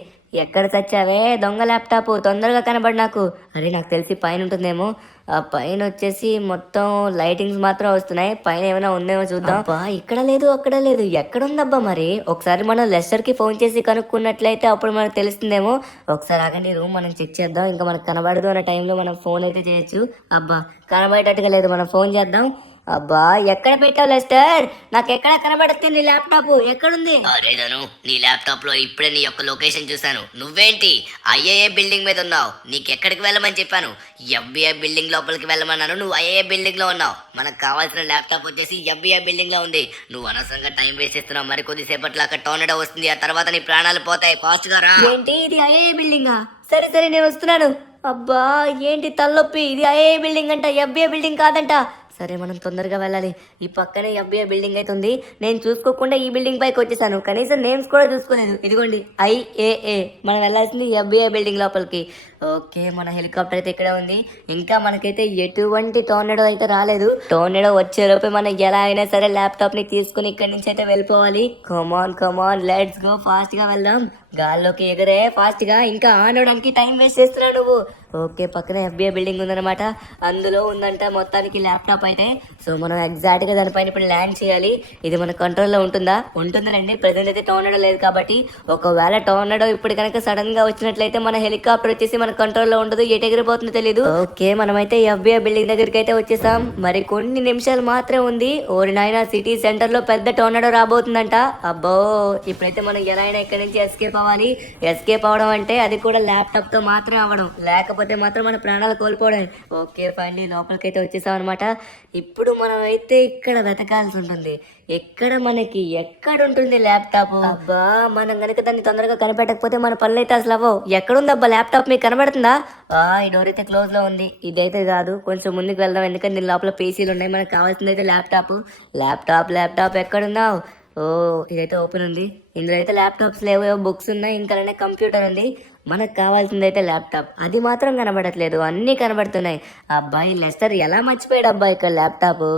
ఎక్కడ చచ్చావే దొంగ ల్యాప్టాప్, తొందరగా కనబడి నాకు. అరే నాకు తెలిసి పైన ఉంటుందేమో. ఆ పైన వచ్చేసి మొత్తం లైటింగ్స్ మాత్రం వస్తున్నాయి. పైన ఏమైనా ఉందేమో చూద్దాం. ఇక్కడ లేదు, అక్కడ లేదు, ఎక్కడుందబ్బా మరి? ఒకసారి మనం లెస్టర్ కి ఫోన్ చేసి కనుక్కున్నట్లయితే అప్పుడు మనకు తెలుస్తుందేమో. ఒకసారి ఆగండి, రూమ్ మనం చెక్ చేద్దాం. ఇంకా మనకు కనబడదు అన్న టైంలో మనం ఫోన్ అయితే చేయొచ్చు. అబ్బా కనబడేటట్టుగా లేదు, మనం ఫోన్ చేద్దాం. అబ్బా ఎక్కడ పెట్టావు లెస్టర్? నాకు ఎక్కడ కనబడుతుంది నీ ల్యాప్టాప్, ఎక్కడుంది? అరే ధను, నీ ల్యాప్టాప్ లో ఇప్పుడే నీ యొక్క లొకేషన్ చూశాను. నువ్వేంటి IAA బిల్డింగ్ మీద ఉన్నావు? నీకు ఎక్కడికి వెళ్ళమని చెప్పాను? FBI బిల్డింగ్ లోపలికి వెళ్ళమన్నాను, నువ్వు IAA బిల్డింగ్ లో ఉన్నావు. మనకు కావాల్సిన ల్యాప్టాప్ వచ్చేసి FBI బిల్డింగ్ లో ఉంది. నువ్వు అనవసరంగా టైం వేస్ట్ చేస్తున్నావు. మరి కొద్దిసేపట్లో అక్కడ టోర్నడో వస్తుంది, ఆ తర్వాత నీ ప్రాణాలు పోతాయి. ఫాస్ట్ గా రా. ఏంటి ఇది IAA బిల్డింగా? సరే నేను వస్తున్నాను. అబ్బా ఏంటి తలనొప్పి, ఇది IAA బిల్డింగ్ అంట, FBI బిల్డింగ్ కాదంట. సరే మనం తొందరగా వెళ్ళాలి. ఈ పక్కనే FBI బిల్డింగ్ అయితే ఉంది. నేను చూసుకోకుండా ఈ బిల్డింగ్ పైకి వచ్చేసాను, కనీసం నేమ్స్ కూడా చూసుకోలేదు. ఇదిగోండి IAA. మనం వెళ్ళాల్సింది FBI బిల్డింగ్ లోపలికి. ఓకే మన హెలికాప్టర్ అయితే ఇక్కడ ఉంది. ఇంకా మనకైతే ఎటువంటి టోర్నడో అయితే రాలేదు. టోర్నడో వచ్చేలోపే మనం ఎలా అయినా సరే ల్యాప్టాప్ ని తీసుకుని ఇక్కడి నుంచి అయితే వెళ్ళిపోవాలి. కమాన్ లెట్స్ గో, ఫాస్ట్ గా వెళ్దాం. గాల్లోకి ఎగరే ఫాస్ట్ గా. ఇంకా ఆన్ అవడానికి టైం వేస్ట్ చేస్తున్నావు నువ్వు. ఓకే పక్కన FBI బిల్డింగ్ ఉందన్నమాట, అందులో ఉందంట మొత్తానికి ల్యాప్టాప్ అయితే. సో మనం ఎగ్జాక్ట్ గా దానిపైన ఇప్పుడు ల్యాండ్ చేయాలి. ఇది మన కంట్రోల్లో ఉంటుందండి. ప్రెసెంట్ అయితే టోర్నడో లేదు కాబట్టి. ఒకవేళ టోర్నడో ఇప్పుడు కనుక సడన్ గా వచ్చినట్లయితే మన హెలికాప్టర్ వచ్చేసి మన కంట్రోల్లో ఉండదు, ఎటు ఎగిరిపోతుందో తెలీదు. ఓకే మనమైతే FBI బిల్డింగ్ దగ్గరికి అయితే వచ్చేసాం. మరి కొన్ని నిమిషాలు మాత్రమే ఉంది. ఓరి నాయనా, సిటీ సెంటర్ లో పెద్ద టోర్నడో రాబోతుందంట. అబ్బో ఇప్పుడైతే మనం ఎలా అయినా ఇక్కడ నుంచి ఎస్కేప్ అవ్వాలి. ఎస్కేప్ అవడం అంటే అది కూడా ల్యాప్టాప్ తో మాత్రమే అవ్వడం, లేకపోతే మాత్రం మన ప్రాణాలు కోల్పోవడం. ఓకే ఫైనలీ లోపలికైతే వచ్చేసాం అనమాట. ఇప్పుడు మనం అయితే ఇక్కడ వెతకాల్సి ఉంటుంది. ఎక్కడ ఉంటుంది ల్యాప్టాప్? అబ్బా మనం కనుక దాన్ని తొందరగా కనిపెట్టకపోతే మన పనులు అయితే అసలు అవ్వవు. ఎక్కడుందబ్బా ల్యాప్టాప్, మీకు కనబడుతుందా? ఈ డోర్ అయితే క్లోజ్ లో ఉంది. ఇదైతే కాదు, కొంచెం ముందుకు వెళ్దాం, ఎందుకంటే దీని లోపల PCలు ఉన్నాయి. మనకు కావాల్సింది అయితే ల్యాప్టాప్ ఎక్కడున్నావు? ఇదైతే ఓపెన్ ఉంది. ఇందులో అయితే ల్యాప్టాప్స్ లేవో, బుక్స్ ఉన్నాయి, ఇంకా కంప్యూటర్ ఉంది. మనకు కావాల్సింది అయితే ల్యాప్టాప్, అది మాత్రం కనబడట్లేదు, అన్నీ కనబడుతున్నాయి. అబ్బాయి లెస్టర్ ఎలా మర్చిపోయాడు అబ్బాయి ఇక్కడ ల్యాప్టాప్?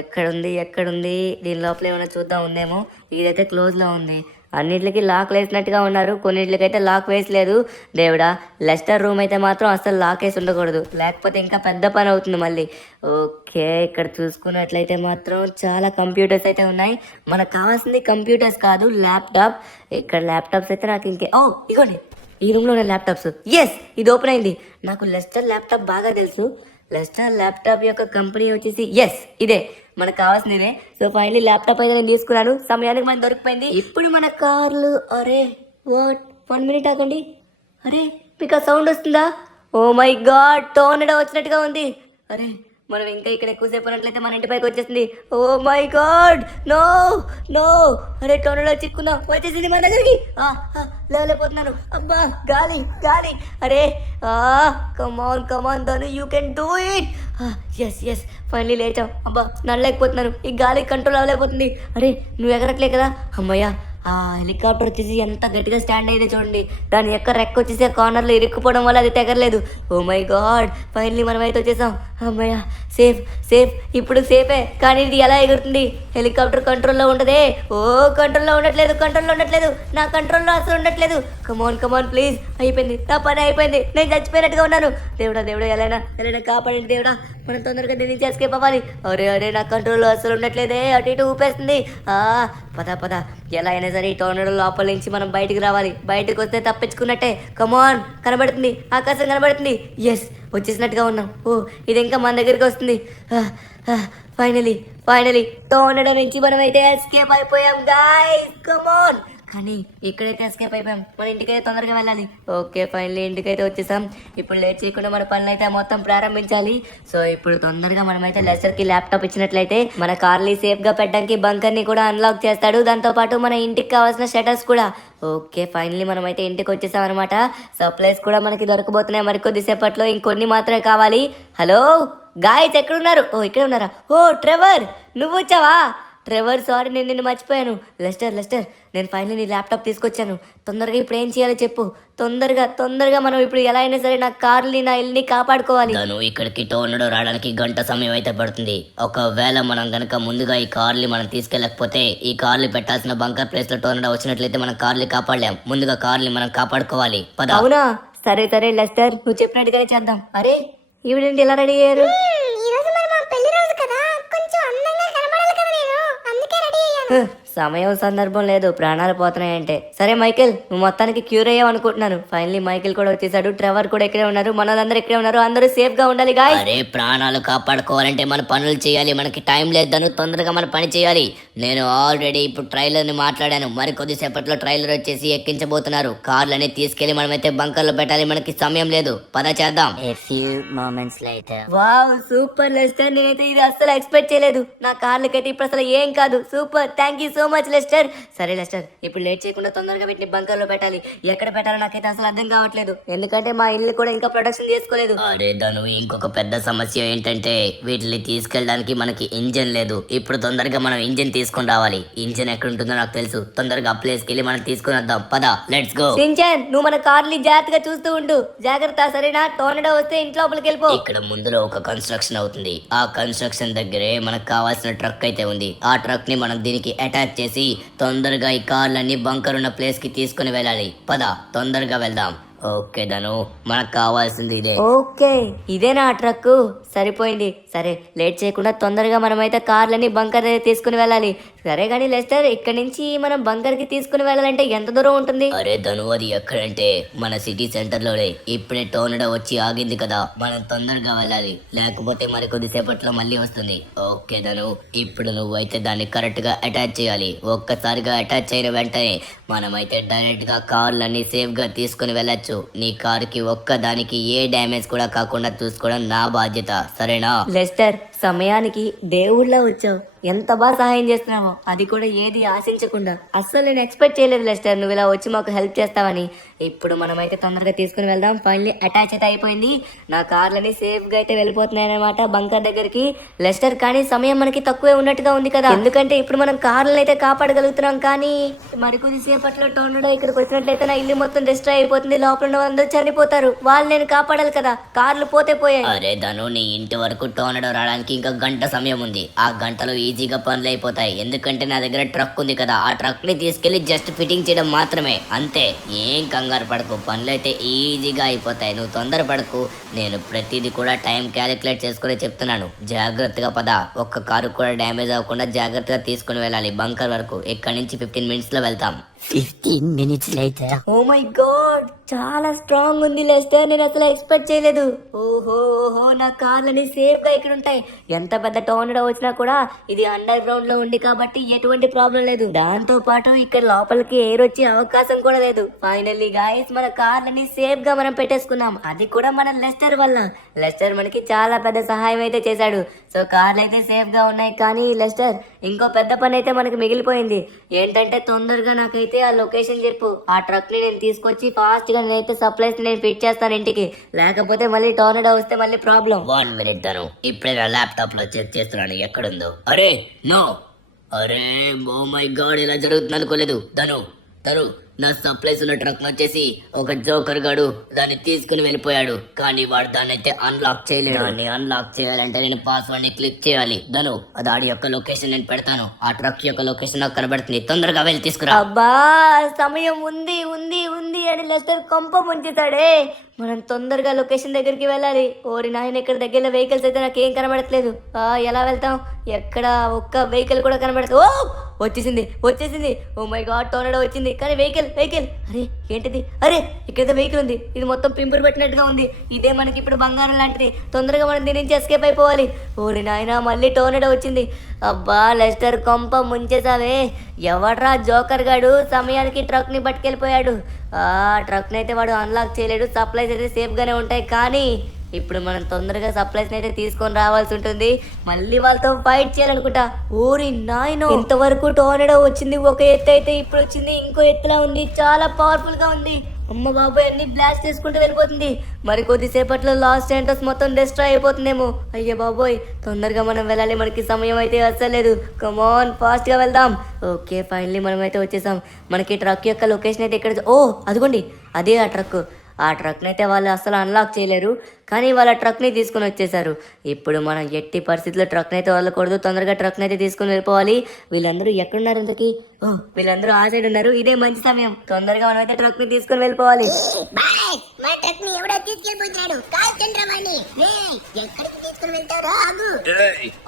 ఎక్కడుంది? దీని లోపల ఏమైనా చూద్దాం ఉందేమో. ఇదైతే క్లోజ్ లో ఉంది. అన్నిటికి లాక్ వేసినట్టుగా ఉన్నారు, కొన్నిటికైతే లాక్ వేసలేదు. దేవుడా, లెస్టర్ రూమ్ అయితే మాత్రం అసలు లాక్ వేసి ఉండకూడదు, లేకపోతే ఇంకా పెద్ద పని అవుతుంది మళ్ళీ. ఓకే ఇక్కడ చూసుకున్నట్లయితే మాత్రం చాలా కంప్యూటర్స్ అయితే ఉన్నాయి. మనకు కావాల్సింది కంప్యూటర్స్ కాదు, ల్యాప్టాప్. ఇక్కడ ల్యాప్టాప్స్ అయితే నాకు ఇగోండి ఈ రూమ్లో ఉన్న ల్యాప్టాప్స్. ఎస్, ఇది ఓపెన్ అయింది. నాకు లెస్టర్ ల్యాప్టాప్ బాగా తెలుసు. లెస్టర్ ల్యాప్టాప్ యొక్క కంపెనీ వచ్చేసి ఎస్ ఇదే, మనకు కావాల్సింది ఇదే. సో ఫైనలీ ల్యాప్టాప్ అయితే నేను తీసుకున్నాను, సమయానికి మనకు దొరికిపోయింది. ఇప్పుడు మన కార్లు. అరే వాట్, 1 మినిట్ ఆగండి. అరే మీకు ఆ సౌండ్ వస్తుందా? ఓ మై గాడ్, టోర్నడో వచ్చినట్టుగా ఉంది. అరే మనం ఇంకా ఇక్కడ ఎక్కువసేపు ఉన్నట్లయితే మన ఇంటి పైకి వచ్చేసింది. Oh my god, no no. అరే టోర్నడో చిక్కున్నా, వచ్చేసింది మన దగ్గరికి. లేకపోతున్నాను. అబ్బా గాలి గాలి. అరే come on come on Dhanu, you can do it. Yes yes, finally లేచాం. అబ్బా నడలేకపోతున్నాను, ఈ గాలి కంట్రోల్ అవ్వలేకపోతుంది. అరే నువ్వు ఎగరట్లే కదా? అమ్మయ్యా. ఆ హెలికాప్టర్ వచ్చేసి ఎంత గట్టిగా స్టాండ్ అయితే చూడండి. దాని యొక్క రెక్క వచ్చేసి ఆ కార్నర్లో ఇరుక్కుపోవడం వల్ల అది తెగరలేదు. ఓ మై గాడ్, ఫైనలీ మనం అయితే వచ్చేసాం. అమ్మయ్య, సేఫ్ సేఫ్. ఇప్పుడు సేఫే, కానీ ఇది ఎలా ఎగురుతుంది? హెలికాప్టర్ కంట్రోల్లో ఉండదే. ఓ కంట్రోల్లో ఉండట్లేదు, కంట్రోల్లో ఉండట్లేదు, నా కంట్రోల్లో అసలు ఉండట్లేదు. కమాన్ కమాన్ ప్లీజ్. అయిపోయింది, నా పని అయిపోయింది, నేను చచ్చిపోయినట్టుగా ఉన్నాను. దేవుడా దేవుడా, ఎలా కాపాడండి దేవుడా, మనం తొందరగా దీన్ని ఎస్కేప్ అవ్వాలి. అరే అరే, నా కంట్రోల్లో అసలు ఉండట్లేదే, అటు ఇటు ఊపేస్తుంది. పద పద, ఎలా అయినా సరే ఈ టోర్నడో లోపల నుంచి మనం బయటికి రావాలి. బయటకు వస్తే తప్పించుకున్నట్టే. కమాన్, కనబడుతుంది, ఆకాశం కనబడుతుంది. ఎస్, వచ్చేసినట్టుగా ఉన్నాం. ఓ ఇది ఇంకా మన దగ్గరికి వస్తుంది. ఫైనలీ ఫైనలీ టోర్నడో నుంచి మనం అయితే ఎస్కేప్ అయిపోయాం గాయ్స్. కమాన్. కానీ ఇక్కడైతే ఎస్కేప్ అయిపోయాం, మన ఇంటికైతే తొందరగా వెళ్ళాలి. ఓకే ఫైనలీ ఇంటికైతే వచ్చేసాం. ఇప్పుడు లేట్ చేయకుండా మన పనులు అయితే మొత్తం ప్రారంభించాలి. సో ఇప్పుడు తొందరగా మనమైతే లెస్టర్కి ల్యాప్టాప్ ఇచ్చినట్లయితే మన కార్ని సేఫ్గా పెట్టడానికి బంకర్ని కూడా అన్లాక్ చేస్తాడు. దాంతోపాటు మన ఇంటికి కావాల్సిన షటర్స్ కూడా. ఓకే ఫైనలీ మనమైతే ఇంటికి వచ్చేసాం అనమాట. సప్లైస్ కూడా మనకి దొరకబోతున్నాయి మరికొద్దిసేపట్లో, ఇంకొన్ని మాత్రమే కావాలి. హలో గాయ్స్, ఎక్కడున్నారు? ఓ ఇక్కడ ఉన్నారా? ఓ ట్రెవర్, నువ్వు వచ్చావా? ట్రెవర్ సారీ, నేను నిన్ను మర్చిపోయాను. లెస్టర్ లెస్టర్, నేను ఫైనలీ నీ ల్యాప్టాప్ తీసుకొచ్చాను. తొందరగా ఇప్పుడు ఏం చేయాలో చెప్పు. తొందరగా తొందరగా మనం ఇప్పుడు ఎలా అయినా సరే నా కార్ని, నా ఇల్లుని కాపాడుకోవాలి. తను ఇక్కడికి టోర్నడో రావడానికి గంట సమయం అయితే పడుతుంది. ఒకవేళ మనం గనక ముందుగా ఈ కార్ని మనం తీసుకెళ్ళకపోతే, ఈ కార్లు పెట్టాల్సిన బంకర్ ప్లేస్ లో టోర్నడో వచ్చినట్లయితే మనం కార్ని కాపాడలేం. ముందుగా కార్ని మనం కాపాడుకోవాలి. పద. అవునా, సరే సరే లెస్టర్, నువ్వు చెప్పినట్టుగానే చేద్దాం. అరే ఈవిడేంటి ఎలా రెడీ అయ్యారు? ఈ రోజు మరి మా పెళ్లి రోజు కదా, కొంచెం అందంగా కనబడాలి కదా, నేను అందుకే రెడీ అయ్యాను. సమయం సందర్భం లేదు, ప్రాణాలు పోతున్నాయంటే. సరే మైకేల్, నువ్వు మొత్తానికి క్యూర్ అయ్యావు అనుకుంటున్నాను. ఫైనలీ మైకేల్ కూడా వచ్చేసాడు, ట్రెవర్ కూడా ఇక్కడే ఉన్నారు, మనలందరూ ఇక్కడే ఉన్నారు. అందరూ సేఫ్ గా ఉండాలి గాయ్స్. అరే ప్రాణాలు కాపాడుకోవాలంటే మన పనులు చేయాలి, మనకి టైం లేదు ధను, తొందరగా మన పని చేయాలి. నేను ఆల్రెడీ ఇప్పుడు ట్రైలర్ ని మాట్లాడాను, మరి కొద్దిసేపట్లో ట్రైలర్ వచ్చేసి ఎక్కించబోతున్నారు. కార్లని తీసుకెళ్లి మనమైతే బంకర్లో పెట్టాలి, మనకి సమయం లేదు. పద చేద్దాం. వావ్ సూపర్ లెస్టర్, నేనైతే ఇది అస్సలు ఎక్స్పెక్ట్ చేయలేదు. నా కార్లకైతే ఇప్పుడు అసలు ఏం కాదు. Super, thank you so much Lester. సరే లెస్టర్, ఇప్పుడు లేట్ చేయకుండా తొందరగా వీటిని బంకర్లో పెట్టాలి. ఎక్కడ పెట్టాలో నాకైతే అసలు అర్థం కావట్లేదు, ఎందుకంటే మా ఇల్లు కూడా ఇంకా ప్రొడక్షన్ చేసుకోలేదు. అరే ధను, ఇంకొక పెద్ద సమస్య ఏంటంటే వీటిని తీసుకెళ్ళడానికి మనకి ఇంజన్ లేదు. ఇప్పుడు తొందరగా మనం ఇంజన్ తీసుకొని రావాలి. ఇంజన్ ఎక్కడ ఉంటుందో నాకు తెలుసు, తొందరగా ఆ ప్లేస్కి వెళ్ళి మనం తీసుకుని వద్దాం. పద, లెట్స్ గో. సించాన్, నువ్వు మన కార్ని జాగ్రత్తగా చూస్తూ ఉండు. జాగ్రత్త, సరేనా? టోర్నడో వస్తే ఇంట్లో లోపలికి వెళ్ళిపో. ఇక్కడ ముందులో ఒక కన్స్ట్రక్షన్ అవుతుంది. ఆ కన్స్ట్రక్షన్ దగ్గరే మనకు కావాల్సిన ట్రక్ అయితే ఉంది. ఆ ట్రక్ ని మనం దీనికి అటాచ్ చేసి తొందరగా ఈ కార్లన్నీ బంకర్ ఉన్న ప్లేస్ కి తీసుకుని వెళ్ళాలి. పద, తొందరగా వెళ్దాం. ఓకే ధను, మనకు కావాల్సింది ఇదే. ఓకే ఇదేనా ఆ ట్రక్? సరిపోయింది. సరే లేట్ చేయకుండా తొందరగా మనమైతే కార్లని బంకర్ దగ్గర తీసుకుని వెళ్ళాలి. సరే కానీ లెస్టర్, ఇక్కడ నుంచి మనం బంకర్ కి తీసుకుని వెళ్ళాలంటే ఎంత దూరం ఉంటుంది? అరే ధను, అది ఎక్కడంటే మన సిటీ సెంటర్ లోనే. ఇప్పుడే టోర్నడో వచ్చి ఆగింది కదా, మనం తొందరగా వెళ్ళాలి, లేకపోతే మరి కొద్దిసేపట్లో మళ్ళీ వస్తుంది. ఓకే ధను, ఇప్పుడు నువ్వైతే దాన్ని కరెక్ట్ గా అటాచ్ చేయాలి. ఒక్కసారిగా అటాచ్ అయిన వెంటనే మనమైతే డైరెక్ట్ గా కార్లన్నీ సేఫ్ గా తీసుకుని వెళ్ళచ్చు. నీ కారుకి ఒక్కదానికి ఏ డ్యామేజ్ కూడా కాకుండా చూసుకోవడం నా బాధ్యత, సరేనా? లెస్టర్, సమయానికి దేవుళ్ళ వచ్చావు. ఎంత బాగా సహాయం చేస్తున్నావో, అది కూడా ఏది ఆశించకుండా. అస్సలు నేను ఎక్స్పెక్ట్ చేయలేదు లెస్టర్, నువ్వు ఇలా వచ్చి మాకు హెల్ప్ చేస్తావని. ఇప్పుడు మనమైతే తొందరగా తీసుకుని వెళ్దాం. ఫైనలీ అటాచ్ అయితే అయిపోయింది. నా కార్లని సేఫ్ గా అయితే వెళ్ళిపోతున్నాయి అనమాట బంకర్ దగ్గరికి. లెస్టర్, కానీ సమయం మనకి తక్కువే ఉన్నట్టుగా ఉంది కదా, ఎందుకంటే ఇప్పుడు మనం కార్లను అయితే కాపాడగలుగుతున్నాం. కానీ మరికొద్ది సేపట్లో టోర్నడో ఇక్కడికి వచ్చినట్లయితే నా ఇల్లు మొత్తం డిస్ట్రాయ్ అయిపోతుంది, లోపల ఉన్న అందరూ చనిపోతారు. వాళ్ళు నేను కాపాడాలి కదా, కార్లు పోతే పోయాయి. అరే ధను, నీ ఇంటి వరకు టోర్నడో రావడానికి ఇంకా గంట సమయం ఉంది. ఆ గంటలో ఈజీగా పనులు అయిపోతాయి, ఎందుకంటే నా దగ్గర ట్రక్ ఉంది కదా. ఆ ట్రక్ ని తీసుకెళ్లి జస్ట్ ఫిట్టింగ్ చేయడం మాత్రమే, అంతే. ఏం కంగారు పడకు, పనులు అయితే ఈజీగా అయిపోతాయి. నువ్వు తొందర పడకు, నేను ప్రతిదీ కూడా టైం క్యాలిక్యులేట్ చేసుకుని చెప్తున్నాను. జాగ్రత్తగా పద, ఒక్క కారు కూడా డ్యామేజ్ అవ్వకుండా జాగ్రత్తగా తీసుకుని వెళ్ళాలి బంకర్ వరకు. ఇక్కడ నుంచి 15 minutes లో వెళ్తాం. 15 minutes later. Oh my god, చాలా స్ట్రాంగ్ ఉంది లెస్టర్. నేను అసలు ఎక్స్పెక్ట్ చేయలేదు. ఓహో నా కార్లని సేఫ్ గా ఇక్కడ ఉంటాయి. ఎంత పెద్ద టోర్నడో వచ్చినా కూడా ఇది అండర్ గ్రౌండ్ లో ఉంది కాబట్టి ఎటువంటి ప్రాబ్లం లేదు. దాంతో పాటు ఇక్కడ లోపలికి ఎయిర్ వచ్చే అవకాశం కూడా లేదు. ఫైనల్లీ గాయస్, మన కార్లని సేఫ్ గా మనం పెట్టేసుకున్నాం. అది కూడా మన లెస్టర్ వల్ల. లెస్టర్ మనకి చాలా పెద్ద సహాయం అయితే చేశాడు. సో కార్లు అయితే సేఫ్ గా ఉన్నాయి. కానీ లెస్టర్, ఇంకో పెద్ద పని అయితే మనకి మిగిలిపోయింది. ఏంటంటే తొందరగా నాకైతే ఆ లొకేషన్ చెప్పు. ఆ ట్రక్ ని నేను తీసుకొచ్చి ఫాస్ట్ గా నేనైతే సప్లైస్ నేను ఫిట్ చేస్తాను ఇంటికి. లేకపోతే మళ్ళీ టోర్నడో వస్తే మళ్ళీ ప్రాబ్లం. 1 minute ధను, ఇప్పుడే నా ల్యాప్టాప్ లో చెక్ చేస్తున్నాను ఎక్కడుందో. అరే నో, అరే ఓ మై గాడ్, ఇలా జరుగుతుంది అనుకోలేదు. ధను నా సప్లైస్ ఉన్న ట్రక్ వచ్చేసి ఒక జోకర్ గాడు దాన్ని తీసుకుని వెళ్ళిపోయాడు. కానీ వాడు దాన్ని అయితే అన్లాక్ చేయలేడు. దాన్ని అన్లాక్ చేయాలంటే నేను పాస్వర్డ్ ని క్లిక్ చేయాలి. ధను, దాడి యొక్క లొకేషన్ నేను పెడతాను. ఆ ట్రక్ యొక్క లొకేషన్ నాకు కనబడుతుంది. తొందరగా వెళ్ళి తీసుకురా. అబ్బా, సమయం ఉంది ఉంది ఉంది అని లెస్టర్ కొంప ముంచుతాడే. మనం తొందరగా లొకేషన్ దగ్గరికి వెళ్ళాలి. ఓరి నాయన, ఇక్కడ దగ్గరలో వెహికల్స్ అయితే నాకేం కనబడట్లేదు. ఎలా వెళ్తాం? ఎక్కడ ఒక్క వెహికల్ కూడా కనబడదు. ఓ వచ్చేసింది. ఓ మై గాడ్, టోర్నడో వచ్చింది. కానీ వెహికల్ అరే ఏంటిది? అరే ఇక్కడ వెహికల్ ఉంది. ఇది మొత్తం పింపురు పెట్టినట్టుగా ఉంది. ఇదే మనకి ఇప్పుడు బంగారం లాంటిది. తొందరగా మనం దీని నుంచి ఎస్కేప్ అయిపోవాలి. ఓరి నాయన, మళ్ళీ టోర్నడో వచ్చింది. అబ్బా లెస్టర్, కొంప ముంచేసావే. ఎవడ్రా జోకర్ గాడు సమయానికి ట్రక్ ని పట్టుకెళ్ళిపోయాడు. ట్రక్ ని అయితే వాడు అన్లాక్ చేయలేడు. సప్లైస్ అయితే సేఫ్ గానే ఉంటాయి. కానీ ఇప్పుడు మనం తొందరగా సప్లైస్ అయితే తీసుకొని రావాల్సి ఉంటుంది. మళ్ళీ వాళ్ళతో ఫైట్ చేయాలనుకుంటా. ఓరి నాయనో, ఇంతవరకు టోర్నడో వచ్చింది ఒక ఎత్తు అయితే ఇప్పుడు వచ్చింది ఇంకో ఎత్తులా ఉంది. చాలా పవర్ఫుల్ గా ఉంది. అమ్మ బాబాయ్, అన్ని బ్లాస్ట్ చేసుకుంటూ వెళ్ళిపోతుంది. మరి కొద్దిసేపట్లో లాస్ ఏంటోస్ మొత్తం డిస్ట్రాయ్ అయిపోతుందేమో. అయ్యో బాబోయ్, తొందరగా మనం వెళ్ళాలి. మనకి సమయం అయితే అస్సలేదు. కమాన్, ఫాస్ట్ గా వెళ్దాం. ఓకే, ఫైనల్లీ మనం అయితే వచ్చేసాం. మనకి ట్రక్ యొక్క లొకేషన్ అయితే ఇక్కడ. ఓ అదిగోండి, అదే ఆ ట్రక్. ఆ ట్రక్ని అయితే వాళ్ళు అసలు అన్లాక్ చేయలేరు. కానీ వాళ్ళ ట్రక్ని తీసుకుని వచ్చేసారు. ఇప్పుడు మనం ఎట్టి పరిస్థితుల్లో ట్రక్ని అయితే వదలకూడదు. తొందరగా ట్రక్ని అయితే తీసుకుని వెళ్ళిపోవాలి. వీళ్ళందరూ ఎక్కడున్నారు ఇంతకీ? వీళ్ళందరూ ఆ సైడ్ ఉన్నారు. ఇదే మంచి సమయం. తొందరగా మనం అయితే ట్రక్ని తీసుకుని వెళ్ళిపోవాలి. మా ట్రక్ ని ఎవడో తీసుకెళ్ళిపోతున్నాడు. కాల్ చంద్రవాణి, ఎక్కడికి తీసుకుని వెళ్తారా? ఆగు.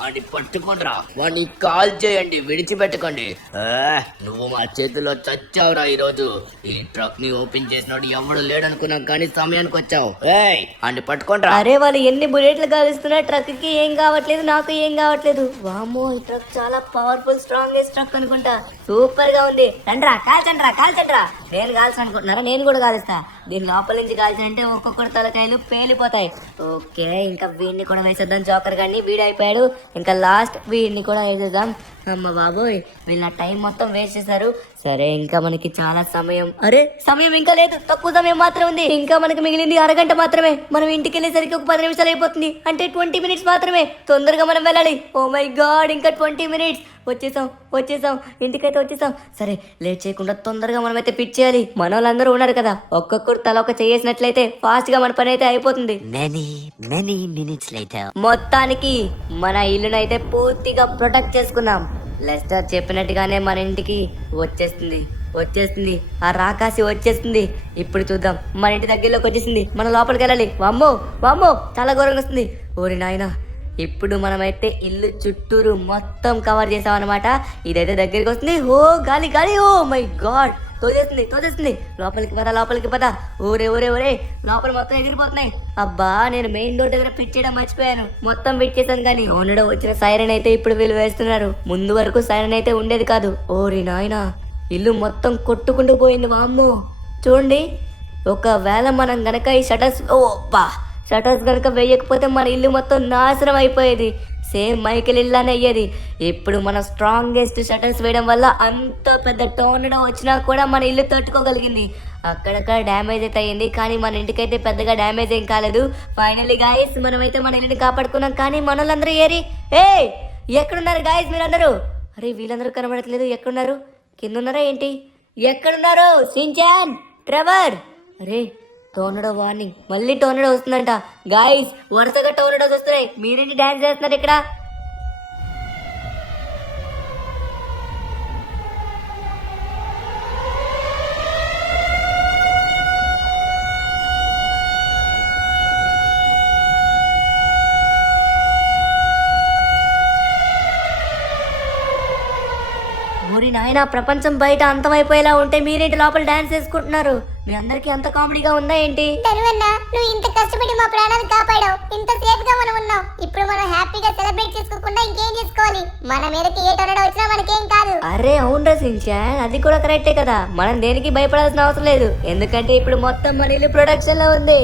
వాడిని పట్టుకోండిరా, వాడిని కాల్ చేయండి, విడిచిపెట్టకండి. నువ్వు మా చేతిలో చచ్చావురా ఈరోజు. ఈ ట్రక్ ని ఓపెన్ చేసినాడు ఎవడు లేడనుకున్నాం, కానీ సమయానికి వచ్చావు. వాడిని పట్టుకోండిరా. అరే, వాళ్ళు ఎన్ని బుల్లెట్లు కాలుస్తున్నా ట్రక్ కి ఏం కావట్లేదు, నాకు ఏం కావట్లేదు. వామ్మో, ఈ ట్రక్ చాలా పవర్ఫుల్ స్ట్రాంగెస్ట్ ట్రక్ అనుకుంటా. సూపర్ గా ఉంది. రండ్రా, కాల్చండ్రా. నేను కాల్చను అనుకుంటున్నారా? నేను కూడా కాలుస్తా. దీని లోపల నుంచి కాల్చాలంటే ఒక్కొక్కటి తలకాయలు పేలిపోతాయి. ఓకే, ఇంకా వీడిని కూడా వేసేద్దాం. జోకర్ గాడిని, వీడు అయిపోయాడు. ఇంకా లాస్ట్ వీడిని కూడా వేసేద్దాం. అమ్మ బాబోయ్, వీళ్ళ టైం మొత్తం వేస్ట్ చేశారు. సరే, ఇంకా మనకి చాలా సమయం. అరే, సమయం ఇంకా లేదు, తక్కువ సమయం మాత్రం ఉంది. ఇంకా మనకి మిగిలింది అరగంట మాత్రమే. మనం ఇంటికి వెళ్ళేసరికి ఒక 10 నిమిషాలు అయిపోతుంది. అంటే 20 మినిట్స్ మాత్రమే. తొందరగా మనం వెళ్ళాలి. ఓ మై గాడ్, ఇంకా 20 మినిట్స్. వచ్చేసాం, ఇంటికైతే వచ్చేసాం. సరే, లేట్ చేయకుండా తొందరగా మనమైతే పిచ్ చేయాలి. మన వాళ్ళందరూ ఉన్నారు కదా, ఒక్కొక్కరు తల ఒక చేసినట్లయితే ఫాస్ట్ గా మన పని అయితే అయిపోతుంది. many minutes later. మొత్తానికి మన ఇల్లునైతే పూర్తిగా ప్రొటెక్ట్ చేసుకున్నాం. లెస్టర్ చెప్పినట్టుగానే మన ఇంటికి వచ్చేస్తుంది. ఆ రాకాసి వచ్చేస్తుంది. ఇప్పుడు చూద్దాం. మన ఇంటి దగ్గరలోకి వచ్చేసింది. మన లోపలికి వెళ్ళాలి. వామ్మో, చాలా ఘోరంగా వస్తుంది. ఓరి నాయనా, ఇప్పుడు మనమైతే ఇల్లు చుట్టూరు మొత్తం కవర్ చేసాం అనమాట. ఇదైతే దగ్గరికి వస్తుంది. గాలి, ఓ మై గాడ్, తోచేస్తుంది. లోపలికి పద. ఊరే లోపల మొత్తం ఎగిరిపోతున్నాయి. అబ్బా, నేను మెయిన్ డోర్ దగ్గర పిట్ చేయడం మర్చిపోయాను. మొత్తం పిట్ చేశాను. కానీ ఓనడో వచ్చిన సైరన్ అయితే ఇప్పుడు వీళ్ళు వేస్తున్నారు. ముందు వరకు సైరన్ అయితే ఉండేది కాదు. ఓరి నాయనా, ఇల్లు మొత్తం కొట్టుకుంటూ పోయింది. వామ్మో, చూడండి. ఒకవేళ మనం గనక ఈ షటర్స్ కనుక వేయకపోతే మన ఇల్లు మొత్తం నాశనం అయిపోయేది. సేమ్ మైకేల్ ఇల్లానే అయ్యేది. ఇప్పుడు మన స్ట్రాంగెస్ట్ షటర్స్ వేయడం వల్ల అంత పెద్ద టోర్నడో వచ్చినా కూడా మన ఇల్లు తట్టుకోగలిగింది. అక్కడక్కడ డ్యామేజ్ అయితే అయ్యింది, కానీ మన ఇంటికైతే పెద్దగా డ్యామేజ్ ఏం కాలేదు. ఫైనల్లీ గాయస్, మనమైతే మన ఇల్లుని కాపాడుకున్నాం. కానీ మన వాళ్ళందరూ ఎక్కడున్నారు గాయస్ మీరందరూ? అరే, వీళ్ళందరూ కనబడట్లేదు. ఎక్కడున్నారు? కింద ఉన్నారా ఏంటి? ఎక్కడున్నారు? Shin-chan, Trevor. అరే, టోర్నడో వార్నింగ్, మళ్ళీ టోర్నడో వస్తుందంట. గాయస్, వరుసగా టోర్నడోస్ వస్తున్నాయి. మీరేంటి డాన్స్ చేస్తున్నారు ఇక్కడ? ఓరి ఓరి నాయన, ప్రపంచం బయట అంతమైపోయేలా ఉంటే మీరేంటి లోపల డాన్స్ చేసుకుంటున్నారు? మీ అందరికి అంత కామెడీగా ఉందా ఏంటి? ధనువన్న, నువ్వు ఇంత కష్టపడి మా ప్రాణాలు కాపాడావు. ఇంత సేఫ్ గా మనం ఉన్నాం. ఇప్పుడు మనం హ్యాపీగా సెలబ్రేట్ చేసుకోకుండా ఇంకేం చేసుకోవాలి? మన మీదకి ఏ టొర్నడో వచ్చినా మనకేం కాదు. అరే అవునరా సించాన్, అది కూడా కరెక్టే కదా. మనం దేనికి భయపడాల్సిన అవసరం లేదు, ఎందుకంటే ఇప్పుడు మొత్తం మన ఇల్లు ప్రొడక్షన్ లో ఉంది.